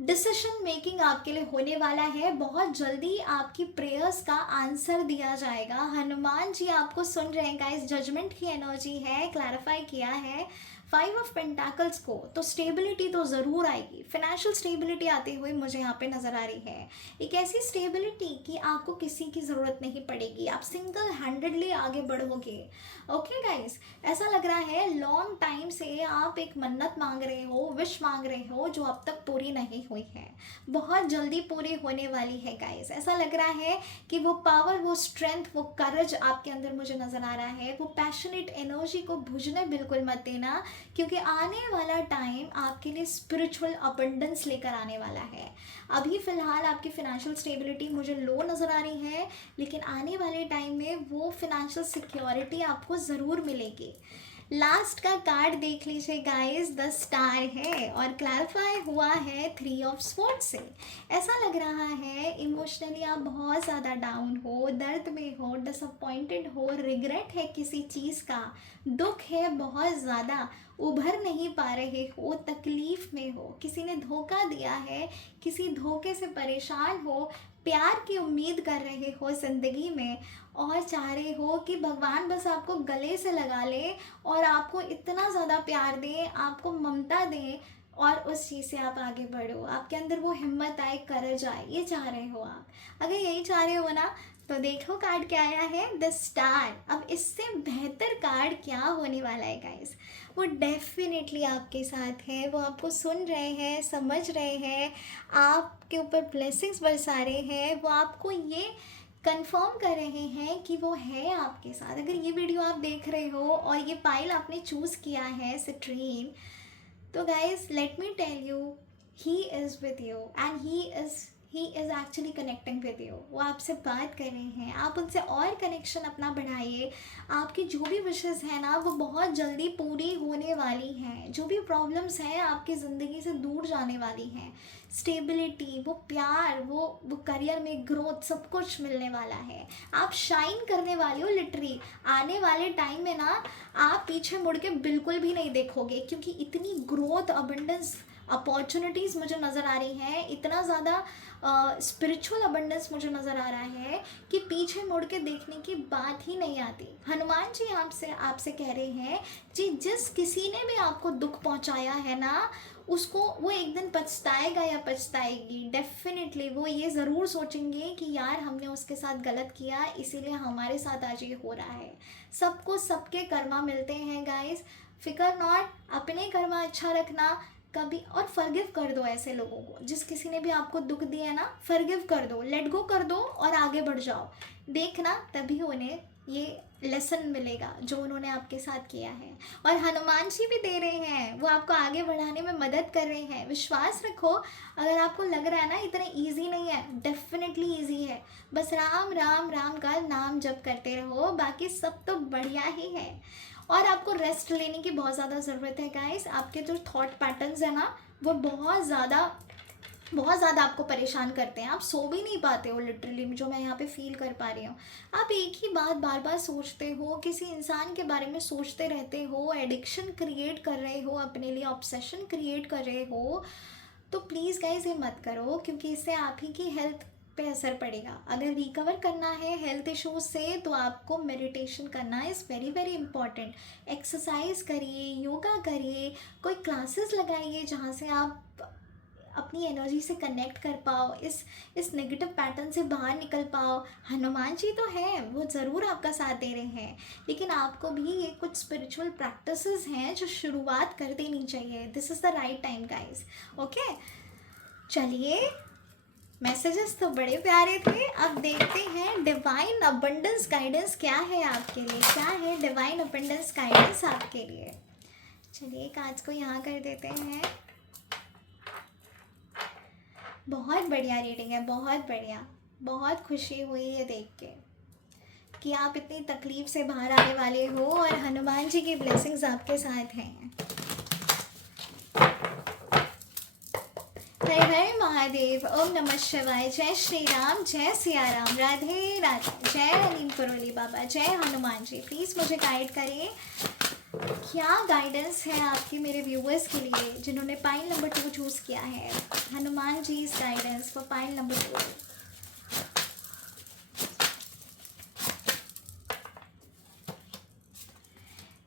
डिसीजन मेकिंग आपके लिए होने वाला है, बहुत जल्दी आपकी प्रेयर्स का आंसर दिया जाएगा। हनुमान जी आपको सुन रहे हैं गाइस, जजमेंट की एनर्जी है, क्लैरिफाई किया है 5 ऑफ पेंटाकल्स को, तो स्टेबिलिटी तो ज़रूर आएगी। फिनेंशियल स्टेबिलिटी आती हुई मुझे यहाँ पे नज़र आ रही है, एक ऐसी स्टेबिलिटी कि आपको किसी की ज़रूरत नहीं पड़ेगी, आप सिंगल हैंडेडली आगे बढ़ोगे। ओके गाइस, ऐसा लग रहा है लॉन्ग टाइम से आप एक मन्नत मांग रहे हो, विश मांग रहे हो, जो अब तक पूरी नहीं हुई है, बहुत जल्दी पूरी होने वाली है गाइस। ऐसा लग रहा है कि वो पावर, वो स्ट्रेंथ, वो करेज आपके अंदर मुझे नज़र आ रहा है। वो पैशनेट एनर्जी को बुझने बिल्कुल मत देना, क्योंकि आने वाला टाइम आपके लिए स्पिरिचुअल अबंडेंस लेकर आने वाला है। अभी फ़िलहाल आपकी फिनेंशियल स्टेबिलिटी मुझे लो नज़र आ रही है, लेकिन आने वाले टाइम में वो फिनेंशियल सिक्योरिटी आपको ज़रूर मिलेगी। लास्ट का कार्ड देख लीजिए गाइस, द स्टार है और क्लैरिफाई हुआ है 3 ऑफ स्वॉर्ड्स से। ऐसा लग रहा है इमोशनली आप बहुत ज़्यादा डाउन हो, दर्द में हो, डिसअपॉइंटेड हो, रिग्रेट है किसी चीज़ का, दुख है बहुत ज़्यादा, उभर नहीं पा रहे हो, तकलीफ़ में हो, किसी ने धोखा दिया है, किसी धोखे से परेशान हो, प्यार की उम्मीद कर रहे हो ज़िंदगी में, और चाह रहे हो कि भगवान बस आपको गले से लगा ले और आपको इतना ज़्यादा प्यार दें, आपको ममता दें, और उस चीज़ से आप आगे बढ़ो, आपके अंदर वो हिम्मत आए, करज आए, ये चाह रहे हो आप। अगर यही चाह रहे हो ना, तो देखो कार्ड क्या आया है, द स्टार। अब इससे बेहतर कार्ड क्या होने वाला है गाइस, वो डेफिनेटली आपके साथ है, वो आपको सुन रहे हैं, समझ रहे हैं, आपके ऊपर ब्लेसिंग्स बरसा रहे हैं, वो आपको ये कंफर्म कर रहे हैं कि वो है आपके साथ। अगर ये वीडियो आप देख रहे हो और ये पाइल आपने चूज़ किया है सिट्रीन, तो guys let me tell you, he is with you and he is actually connecting with you. वो आपसे बात कर रहे हैं, आप उनसे और कनेक्शन अपना बढ़ाइए। आपकी जो भी विशेज़ हैं ना, वो बहुत जल्दी पूरी होने वाली हैं। जो भी प्रॉब्लम्स हैं आपकी ज़िंदगी से दूर जाने वाली हैं। स्टेबिलिटी, वो प्यार, वो करियर में ग्रोथ, सब कुछ मिलने वाला है। आप शाइन करने वाले हो लिटरली। आने वाले टाइम में ना आप पीछे मुड़ के बिल्कुल भी नहीं देखोगे, क्योंकि इतनी ग्रोथ, अबंडेंस, अपॉर्चुनिटीज़ मुझे नज़र आ रही हैं, इतना ज़्यादा स्पिरिचुअल अबंडेंस मुझे नज़र आ रहा है कि पीछे मुड़ के देखने की बात ही नहीं आती। हनुमान जी आपसे कह रहे हैं जी, जिस किसी ने भी आपको दुख पहुंचाया है ना, उसको वो एक दिन पछताएगा या पछताएगी। डेफिनेटली वो ये ज़रूर सोचेंगे कि यार हमने उसके साथ गलत किया, इसीलिए हमारे साथ आज ये हो रहा है। सबको सबके कर्मा मिलते हैं गाइस, फिकर नॉट, अपने कर्मा अच्छा रखना कभी, और फॉरगिव कर दो ऐसे लोगों को, जिस किसी ने भी आपको दुख दिया है ना, फॉरगिव कर दो, लेट गो कर दो और आगे बढ़ जाओ। देखना तभी उन्हें ये लेसन मिलेगा जो उन्होंने आपके साथ किया है। और हनुमान जी भी दे रहे हैं, वो आपको आगे बढ़ाने में मदद कर रहे हैं। विश्वास रखो, अगर आपको लग रहा है ना इतना इजी नहीं है, डेफिनेटली इजी है। बस राम राम राम का नाम जप करते रहो, बाकी सब तो बढ़िया ही है। और आपको रेस्ट लेने की बहुत ज़्यादा ज़रूरत है गाइस। आपके जो थॉट पैटर्न्स है ना, वो बहुत ज़्यादा आपको परेशान करते हैं। आप सो भी नहीं पाते हो लिटरली, जो मैं यहाँ पे फील कर पा रही हूँ। आप एक ही बात बार बार सोचते हो, किसी इंसान के बारे में सोचते रहते हो, एडिक्शन क्रिएट कर रहे हो अपने लिए, ऑब्सेशन क्रिएट कर रहे हो। तो प्लीज़ गाइस ये मत करो, क्योंकि इससे आप ही की हेल्थ पे असर पड़ेगा। अगर रिकवर करना है हेल्थ इश्यूज से, तो आपको मेडिटेशन करना is very very important. Exercise करिए, योगा करिए, कोई क्लासेस लगाइए जहाँ से आप अपनी एनर्जी से कनेक्ट कर पाओ, इस नेगेटिव पैटर्न से बाहर निकल पाओ। हनुमान जी तो हैं, वो ज़रूर आपका साथ दे रहे हैं, लेकिन आपको भी ये कुछ स्पिरिचुअल प्रैक्टिसेस हैं जो शुरुआत कर देनी चाहिए। This is the right time guys. Okay, चलिए, मैसेजेस तो बड़े प्यारे थे। अब देखते हैं डिवाइन अबंडेंस गाइडेंस क्या है आपके लिए, क्या है डिवाइन अबंडेंस गाइडेंस आपके लिए। चलिए कांच को यहाँ कर देते हैं। बहुत बढ़िया रीडिंग है, बहुत बढ़िया, बहुत खुशी हुई ये देख के। कि आप इतनी तकलीफ से बाहर आने वाले हो और हनुमान जी की ब्लेसिंग्स आपके साथ हैं। हर हर महादेव, ओम नमः शिवाय, जय श्री राम, जय सिया राम, राधे राधे, जय नीम करोली बाबा, जय हनुमान जी। प्लीज़ मुझे गाइड करिए, क्या गाइडेंस है आपकी मेरे व्यूअर्स के लिए जिन्होंने पाइल नंबर 2 चूज़ किया है। Hanuman ji is guidance for pile number 2।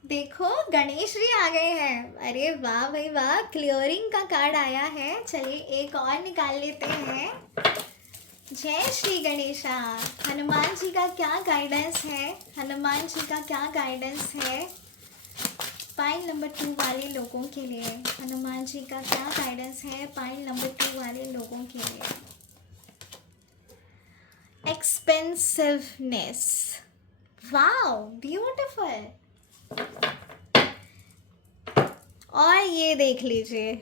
देखो गणेश जी आ गए हैं। अरे वाह भाई वाह, क्लियरिंग का कार्ड आया है। चलिए एक और निकाल लेते हैं। जय श्री गणेशा। हनुमान जी का क्या गाइडेंस है, हनुमान जी का क्या गाइडेंस है पाइल नंबर 2 वाले लोगों के लिए। हनुमान जी का क्या गाइडेंस है पाइल नंबर 2 वाले लोगों के लिए। Expensiveness, wow beautiful. और ये देख लीजिए,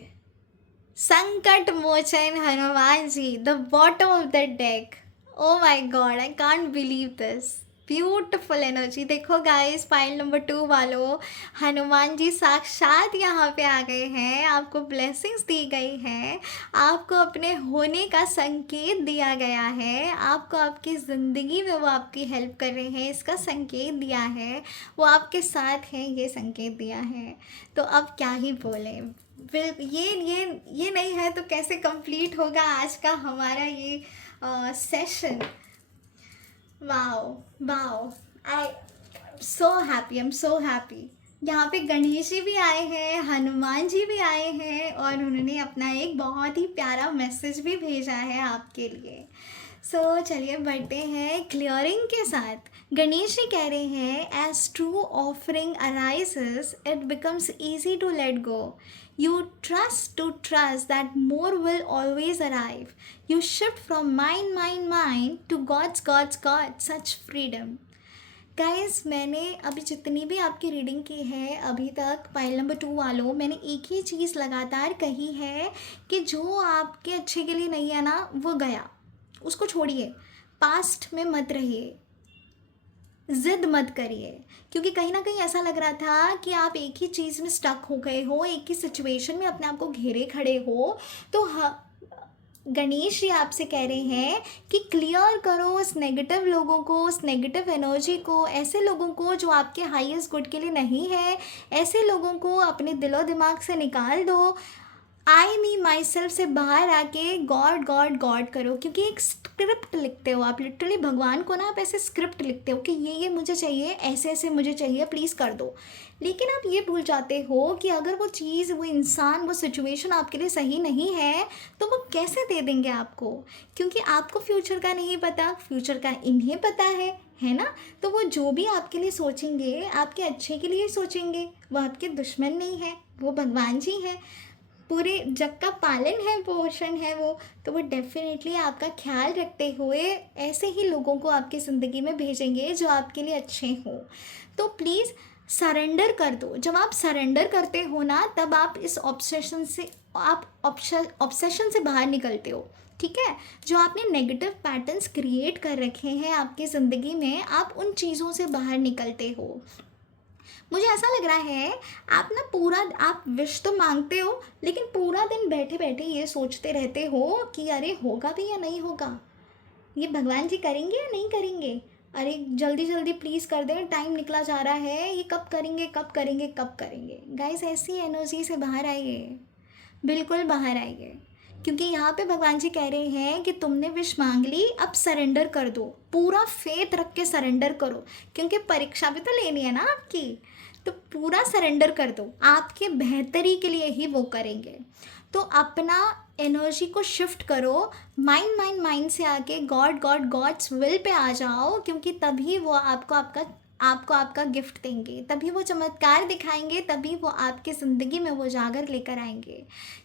Sankat Mochan Hanuman ji, the bottom of the deck. Oh my god, I can't believe this, beautiful energy. देखो गाइस, पाइल नंबर 2 वालों, हनुमान जी साक्षात यहाँ पे आ गए हैं। आपको ब्लेसिंग्स दी गई हैं, आपको अपने होने का संकेत दिया गया है, आपको आपकी ज़िंदगी में वो आपकी हेल्प कर रहे हैं, इसका संकेत दिया है, वो आपके साथ हैं, ये संकेत दिया है। तो अब क्या ही बोलें, ये नहीं है तो कैसे कंप्लीट होगा आज का हमारा ये session. Wow wow, I am so happy. यहाँ पे गणेश जी भी आए हैं, हनुमान जी भी आए हैं और उन्होंने अपना एक बहुत ही प्यारा मैसेज भी भेजा है आपके लिए। चलिए बढ़ते हैं क्लियरिंग के साथ। गणेश जी कह रहे हैं, as true offering arises it becomes easy to let go. You trust to trust that more will always arrive. You shift from mine to God's. Such freedom. Guys, मैंने अभी जितनी भी आपकी रीडिंग की है अभी तक पाइल नंबर 2 वालों, मैंने एक ही चीज़ लगातार कही है कि जो आपके अच्छे के लिए नहीं है ना, वो गया, उसको छोड़िए, पास्ट में मत रहिए, ज़िद मत करिए। क्योंकि कहीं ना कहीं ऐसा लग रहा था कि आप एक ही चीज़ में स्टक हो गए हो, एक ही सिचुएशन में अपने आप को घेरे खड़े हो। तो गणेश जी आपसे कह रहे हैं कि क्लियर करो उस नेगेटिव लोगों को, उस नेगेटिव एनर्जी को, ऐसे लोगों को जो आपके हाईएस्ट गुड के लिए नहीं है, ऐसे लोगों को अपने दिलो दिमाग से निकाल दो। आई मी माई सेल्फ से बाहर आके गॉड गॉड गॉड करो। क्योंकि एक स्क्रिप्ट लिखते हो आप, लिटरली भगवान को ना आप ऐसे स्क्रिप्ट लिखते हो कि ये मुझे चाहिए, ऐसे ऐसे मुझे चाहिए, प्लीज़ कर दो। लेकिन आप ये भूल जाते हो कि अगर वो चीज़, वो इंसान, वो सिचुएशन आपके लिए सही नहीं है तो वो कैसे दे देंगे आपको। क्योंकि आपको फ्यूचर का नहीं पता, फ्यूचर का इन्हें पता है ना। तो वो जो भी आपके लिए सोचेंगे आपके अच्छे के लिए सोचेंगे। वो आपके दुश्मन नहीं है, वो भगवान जी हैं, पूरे जग का पालन है, पोषण है वो। तो वो डेफिनेटली आपका ख्याल रखते हुए ऐसे ही लोगों को आपकी ज़िंदगी में भेजेंगे जो आपके लिए अच्छे हों। तो प्लीज़ सरेंडर कर दो। जब आप सरेंडर करते हो ना, तब आप इस ऑब्सेशन से बाहर निकलते हो। ठीक है, जो आपने नेगेटिव पैटर्न्स क्रिएट कर रखे हैं आपकी ज़िंदगी में, आप उन चीज़ों से बाहर निकलते हो। मुझे ऐसा लग रहा है आप विश तो मांगते हो, लेकिन पूरा दिन बैठे बैठे ये सोचते रहते हो कि अरे होगा भी या नहीं होगा, ये भगवान जी करेंगे या नहीं करेंगे, अरे जल्दी जल्दी प्लीज़ कर दें, टाइम निकला जा रहा है, ये कब करेंगे कब करेंगे कब करेंगे। गाइस, ऐसी एनर्जी से बाहर आइए, बिल्कुल बाहर आइए। क्योंकि यहाँ पे भगवान जी कह रहे हैं कि तुमने विश मांग ली, अब सरेंडर कर दो, पूरा फेथ रख के सरेंडर करो। क्योंकि परीक्षा भी तो लेनी है ना आपकी, तो पूरा सरेंडर कर दो, आपके बेहतरी के लिए ही वो करेंगे। तो अपना एनर्जी को शिफ्ट करो, माइंड से आके गॉड्स विल पे आ जाओ। क्योंकि तभी वो आपको आपका आपको आपका गिफ्ट देंगे, तभी वो चमत्कार दिखाएंगे, तभी वो आपकी ज़िंदगी में वो जागर लेकर आएंगे।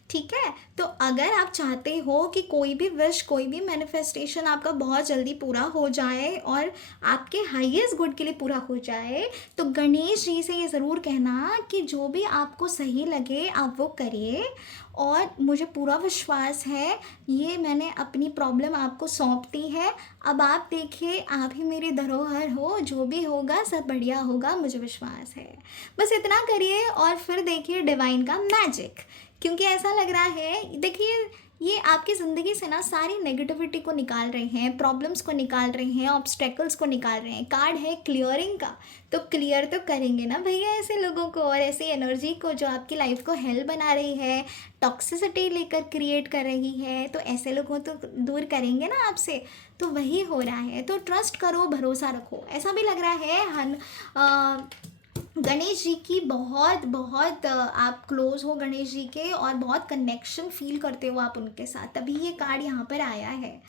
ठीक है, तो अगर आप चाहते हो कि कोई भी विश, कोई भी मैनिफेस्टेशन आपका बहुत जल्दी पूरा हो जाए और आपके हाईएस्ट गुड के लिए पूरा हो जाए, तो गणेश जी से ये ज़रूर कहना कि जो भी आपको सही लगे आप वो करिए। और मुझे पूरा विश्वास है, ये मैंने अपनी प्रॉब्लम आपको सौंप दी है। अब आप देखिए, आप ही मेरी धरोहर हो, जो भी होगा सब बढ़िया होगा, मुझे विश्वास है। बस इतना करिए और फिर देखिए डिवाइन का मैजिक। क्योंकि ऐसा लग रहा है, देखिए ये आपकी ज़िंदगी से ना सारी नेगेटिविटी को निकाल रहे हैं, प्रॉब्लम्स को निकाल रहे हैं, ऑब्स्टेकल्स को निकाल रहे हैं। कार्ड है क्लियरिंग का, तो क्लियर तो करेंगे ना भैया ऐसे लोगों को और ऐसी एनर्जी को जो आपकी लाइफ को हेल बना रही है, टॉक्सिसिटी लेकर क्रिएट कर रही है, तो ऐसे लोगों तो दूर करेंगे ना आपसे। तो वही हो रहा है, तो ट्रस्ट करो, भरोसा रखो। ऐसा भी लग रहा है गणेश जी की बहुत बहुत आप क्लोज हो गणेश जी के और बहुत कनेक्शन फील करते हो आप उनके साथ, तभी ये कार्ड यहाँ पर आया है।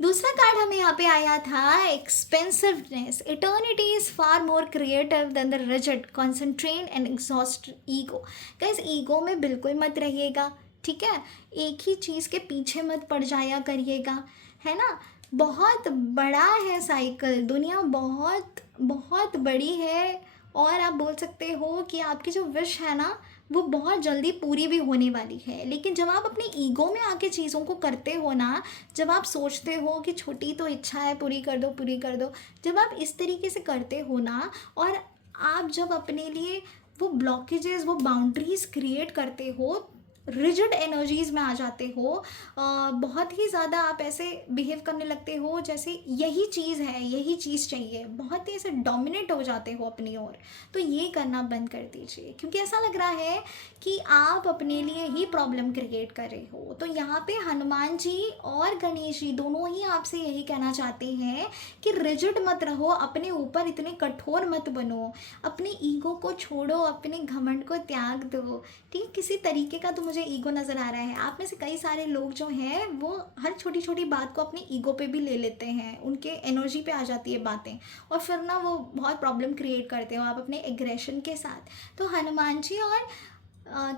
दूसरा कार्ड हमें यहाँ पे आया था expensiveness. Eternity is far more creative than the rigid concentrate and exhaust ego. Guys, ego में बिल्कुल मत रहिएगा, ठीक है। एक ही चीज़ के पीछे मत पड़ जाया करिएगा, है ना। बहुत बड़ा है साइकिल, दुनिया बहुत बहुत बड़ी है। और आप बोल सकते हो कि आपकी जो विश है ना वो बहुत जल्दी पूरी भी होने वाली है। लेकिन जब आप अपने ईगो में आके चीज़ों को करते हो ना, जब आप सोचते हो कि छोटी तो इच्छा है, पूरी कर दो पूरी कर दो, जब आप इस तरीके से करते हो ना, और आप जब अपने लिए वो ब्लॉकेजेस, वो बाउंड्रीज क्रिएट करते हो, रिजिड एनर्जीज में आ जाते हो, बहुत ही ज़्यादा आप ऐसे बिहेव करने लगते हो जैसे यही चीज़ है, यही चीज़ चाहिए, बहुत ही ऐसे डोमिनेट हो जाते हो अपनी ओर। तो ये करना बंद कर दीजिए, क्योंकि ऐसा लग रहा है कि आप अपने लिए ही प्रॉब्लम क्रिएट कर रहे हो। तो यहाँ पे हनुमान जी और गणेश जी दोनों ही आपसे यही कहना चाहते हैं कि रिजिड मत रहो, अपने ऊपर इतने कठोर मत बनो, अपने ईगो को छोड़ो, अपने घमंड को त्याग दो। ठीक है, किसी तरीके का तो मुझे ईगो नज़र आ रहा है आप में से कई सारे लोग जो हैं वो हर छोटी छोटी बात को अपने ईगो पे भी ले लेते हैं, उनके एनर्जी पे आ जाती है बातें, और फिर ना वो बहुत प्रॉब्लम क्रिएट करते हो आप अपने एग्रेशन के साथ। तो हनुमान जी और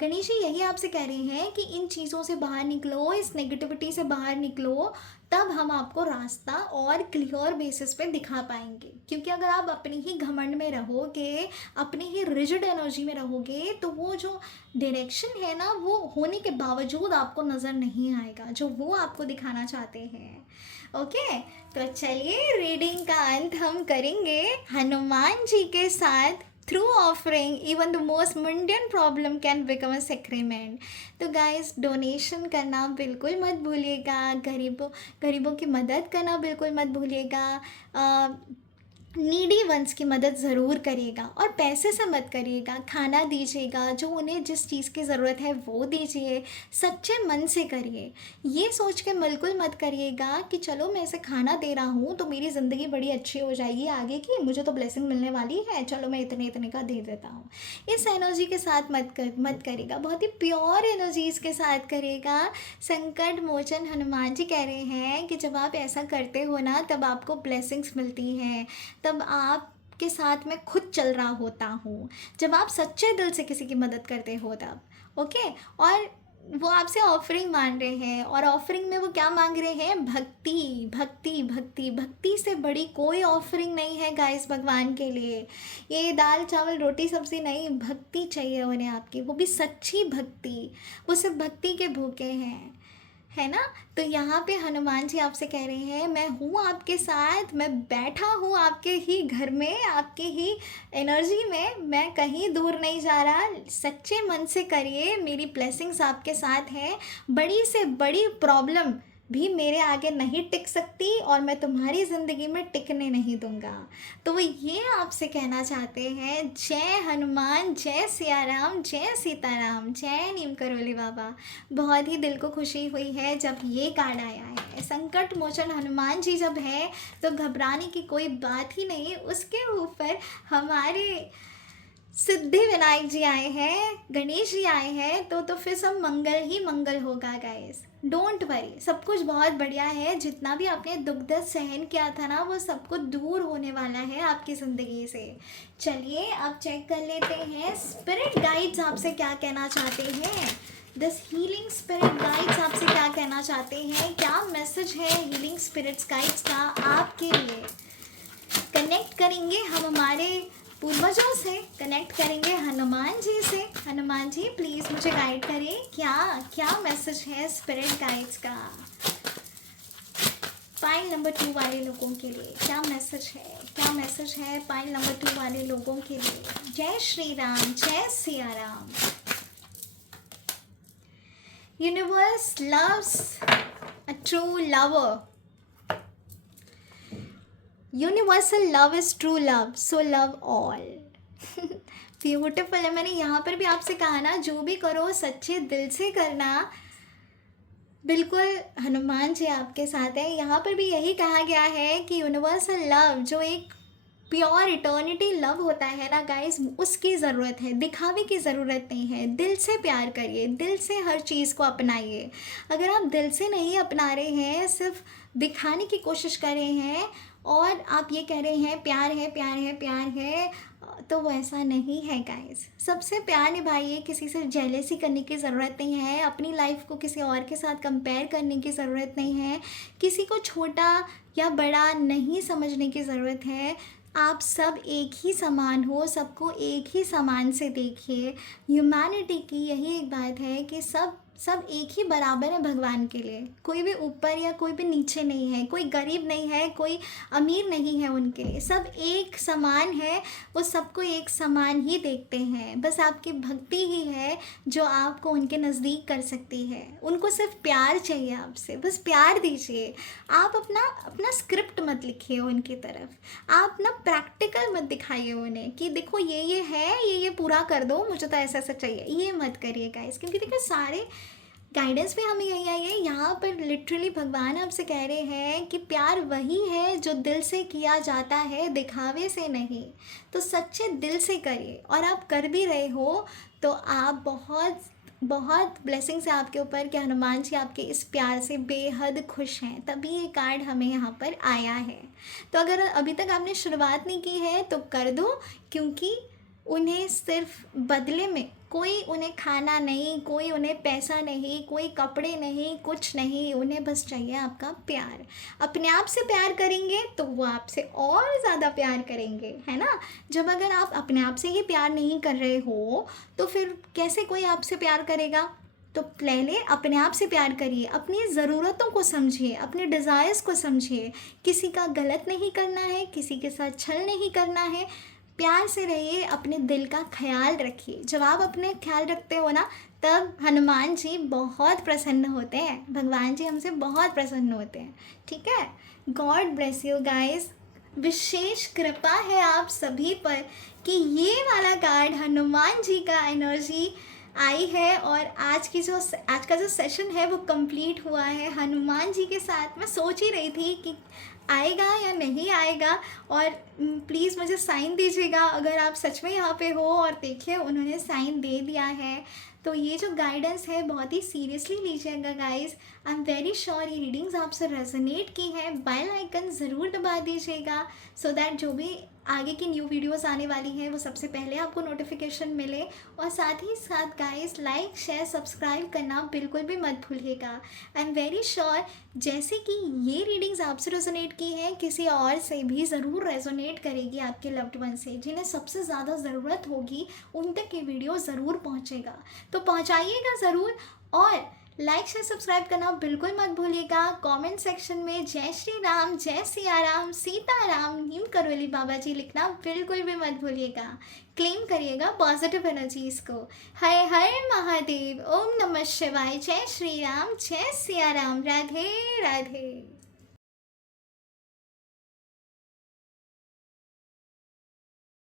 गणेश जी यही आपसे कह रहे हैं कि इन चीज़ों से बाहर निकलो, इस नेगेटिविटी से बाहर निकलो, तब हम आपको रास्ता और क्लियर बेसिस पे दिखा पाएंगे। क्योंकि अगर आप अपनी ही घमंड में रहोगे, अपनी ही रिजिड एनर्जी में रहोगे, तो वो जो डायरेक्शन है ना वो होने के बावजूद आपको नज़र नहीं आएगा जो वो आपको दिखाना चाहते हैं। ओके, तो चलिए रीडिंग का अंत हम करेंगे हनुमान जी के साथ। Through offering even the most mundane problem can become a sacrament. तो गाइस, डोनेशन करना बिल्कुल मत भूलिएगा, गरीबों की मदद करना बिल्कुल मत भूलिएगा, नीडी वंस की मदद ज़रूर करिएगा, और पैसे से मत करिएगा, खाना दीजिएगा, जो उन्हें जिस चीज़ की ज़रूरत है वो दीजिए, सच्चे मन से करिए। ये सोच के बिल्कुल मत करिएगा कि चलो मैं इसे खाना दे रहा हूँ तो मेरी ज़िंदगी बड़ी अच्छी हो जाएगी आगे की, मुझे तो ब्लेसिंग मिलने वाली है, चलो मैं इतने इतने का दे देता हूँ। इस एनर्जी के साथ मत करिएगा, बहुत ही प्योर एनर्जीज़ के साथ करिएगा। संकट मोचन हनुमान जी कह रहे हैं कि जब आप ऐसा करते हो ना तब आपको ब्लेसिंग्स मिलती हैं, तब आपके साथ मैं खुद चल रहा होता हूँ, जब आप सच्चे दिल से किसी की मदद करते हो तब। ओके, और वो आपसे ऑफरिंग मांग रहे हैं, और ऑफरिंग में वो क्या मांग रहे हैं? भक्ति भक्ति भक्ति। भक्ति से बड़ी कोई ऑफरिंग नहीं है गाइस भगवान के लिए। ये दाल चावल रोटी सब्जी नहीं, भक्ति चाहिए उन्हें आपकी, वो भी सच्ची भक्ति। वो सिर्फ भक्ति के भूखे हैं, है ना। तो यहाँ पे हनुमान जी आपसे कह रहे हैं मैं हूँ आपके साथ, मैं बैठा हूँ आपके ही घर में, आपके ही एनर्जी में, मैं कहीं दूर नहीं जा रहा। सच्चे मन से करिए, मेरी ब्लेसिंग्स आपके साथ हैं। बड़ी से बड़ी प्रॉब्लम भी मेरे आगे नहीं टिक सकती, और मैं तुम्हारी ज़िंदगी में टिकने नहीं दूंगा। तो वो ये आपसे कहना चाहते हैं, जय हनुमान, जय सिया राम, जय सीताराम, जय नीम करोली बाबा। बहुत ही दिल को खुशी हुई है जब ये कार्ड आया है। संकट मोचन हनुमान जी जब है तो घबराने की कोई बात ही नहीं, उसके ऊपर हमारे सिद्धि विनायक जी आए हैं, गणेश जी आए हैं, तो फिर सब मंगल ही मंगल होगा गाइस। डोंट वरी, सब कुछ बहुत बढ़िया है। जितना भी आपने दुख दर्द सहन किया था ना, वो सब कुछ दूर होने वाला है आपकी ज़िंदगी से। चलिए अब चेक कर लेते हैं स्पिरिट गाइड्स आपसे क्या कहना चाहते हैं। दिस हीलिंग स्पिरिट गाइड्स आपसे क्या कहना चाहते हैं, क्या मैसेज है हीलिंग स्पिरिट्स गाइड्स का आपके लिए। कनेक्ट करेंगे हम हमारे पूर्वजों से, कनेक्ट करेंगे हनुमान जी से। हनुमान जी प्लीज़ मुझे गाइड करिए, क्या क्या मैसेज है स्पिरिट गाइड्स का पाइल नंबर 2 वाले लोगों के लिए। क्या मैसेज है, क्या मैसेज है पाइल नंबर 2 वाले लोगों के लिए। जय श्री राम, जय Siya Ram. Universe loves a true lover. Universal love is true love, so love all. Beautiful है। मैंने यहाँ पर भी आपसे कहा ना, जो भी करो सच्चे दिल से करना। बिल्कुल हनुमान जी आपके साथ है। यहाँ पर भी यही कहा गया है कि यूनिवर्सल लव, जो एक प्योर इटर्निटी लव होता है ना गाइस, उसकी ज़रूरत है, दिखावे की ज़रूरत नहीं है। दिल से प्यार करिए, दिल से हर चीज़ को अपनाइए। अगर आप दिल से नहीं अपना रहे हैं, सिर्फ दिखाने की कोशिश कर रहे हैं और आप ये कह रहे हैं प्यार है प्यार है प्यार है, तो वो ऐसा नहीं है गाइस। सबसे प्यार निभाइए, किसी से जेलेसी करने की ज़रूरत नहीं है, अपनी लाइफ को किसी और के साथ कंपेयर करने की ज़रूरत नहीं है, किसी को छोटा या बड़ा नहीं समझने की ज़रूरत है। आप सब एक ही समान हो, सबको एक ही समान से देखिए। ह्यूमैनिटी की यही एक बात है कि सब एक ही बराबर है भगवान के लिए। कोई भी ऊपर या कोई भी नीचे नहीं है, कोई गरीब नहीं है, कोई अमीर नहीं है उनके लिए। सब एक समान है, वो सबको एक समान ही देखते हैं। बस आपकी भक्ति ही है जो आपको उनके नज़दीक कर सकती है। उनको सिर्फ प्यार चाहिए आपसे, बस प्यार दीजिए। आप अपना स्क्रिप्ट मत लिखिए उनकी तरफ, आप ना प्रैक्टिकल मत दिखाइए उन्हें कि देखो ये है, ये पूरा कर दो, मुझे तो ऐसा चाहिए। ये मत करिए गाइस, क्योंकि देखिए सारे गाइडेंस भी हमें यही आई है। यहाँ पर लिटरली भगवान आपसे कह रहे हैं कि प्यार वही है जो दिल से किया जाता है, दिखावे से नहीं। तो सच्चे दिल से करिए, और आप कर भी रहे हो तो आप बहुत बहुत ब्लेसिंग्स है आपके ऊपर कि हनुमान जी आपके इस प्यार से बेहद खुश हैं, तभी ये कार्ड हमें यहाँ पर आया है। तो अगर अभी तक आपने शुरुआत नहीं की है तो कर दो, क्योंकि उन्हें सिर्फ बदले में कोई उन्हें खाना नहीं, कोई उन्हें पैसा नहीं, कोई कपड़े नहीं, कुछ नहीं। उन्हें बस चाहिए आपका प्यार। अपने आप से प्यार करेंगे तो वो आपसे और ज़्यादा प्यार करेंगे, है ना। जब अगर आप अपने आप से ही प्यार नहीं कर रहे हो तो फिर कैसे कोई आपसे प्यार करेगा। तो पहले अपने आप से प्यार करिए, अपनी ज़रूरतों को समझिए, अपने डिज़ायर्स को समझिए। किसी का गलत नहीं करना है, किसी के साथ छल नहीं करना है। प्यार से रहिए, अपने दिल का ख्याल रखिए। जब आप अपने ख्याल रखते हो ना, तब हनुमान जी बहुत प्रसन्न होते हैं, भगवान जी हमसे बहुत प्रसन्न होते हैं। ठीक है, गॉड ब्लेस यू गाइस। विशेष कृपा है आप सभी पर कि ये वाला कार्ड हनुमान जी का एनर्जी आई है, और आज का जो सेशन है वो कंप्लीट हुआ है हनुमान जी के साथ। मैं सोच ही रही थी कि आएगा या नहीं आएगा, और प्लीज़ मुझे साइन दीजिएगा अगर आप सच में यहाँ पे हो। और देखिए उन्होंने साइन दे दिया है। तो ये जो गाइडेंस है बहुत ही सीरियसली लीजिएगा guys. I am very sure ये रीडिंग्स आपसे रेजोनेट की है। बेल आइकन ज़रूर दबा दीजिएगा, सो दैट जो भी आगे की न्यू वीडियोस आने वाली हैं वो सबसे पहले आपको नोटिफिकेशन मिले। और साथ ही साथ गाइस लाइक शेयर सब्सक्राइब करना बिल्कुल भी मत भूलिएगा। आई एम वेरी श्योर जैसे कि ये रीडिंग्स आपसे रेजोनेट की हैं, किसी और से भी ज़रूर रेजोनेट करेगी, आपके लव्ड वन से जिन्हें सबसे ज़्यादा ज़रूरत होगी उन तक ये वीडियो ज़रूर पहुँचेगा। तो पहुँचाइएगा ज़रूर, और लाइक शेयर सब्सक्राइब करना बिल्कुल मत भूलिएगा। कमेंट सेक्शन में जय श्री राम, जय सिया राम, सीता राम, नीम करौली बाबा जी लिखना बिल्कुल भी मत भूलिएगा। क्लेम करिएगा पॉजिटिव एनर्जीज को। हर हर महादेव, ओम नमः शिवाय, जय श्री राम, जय सिया राम, राधे राधे।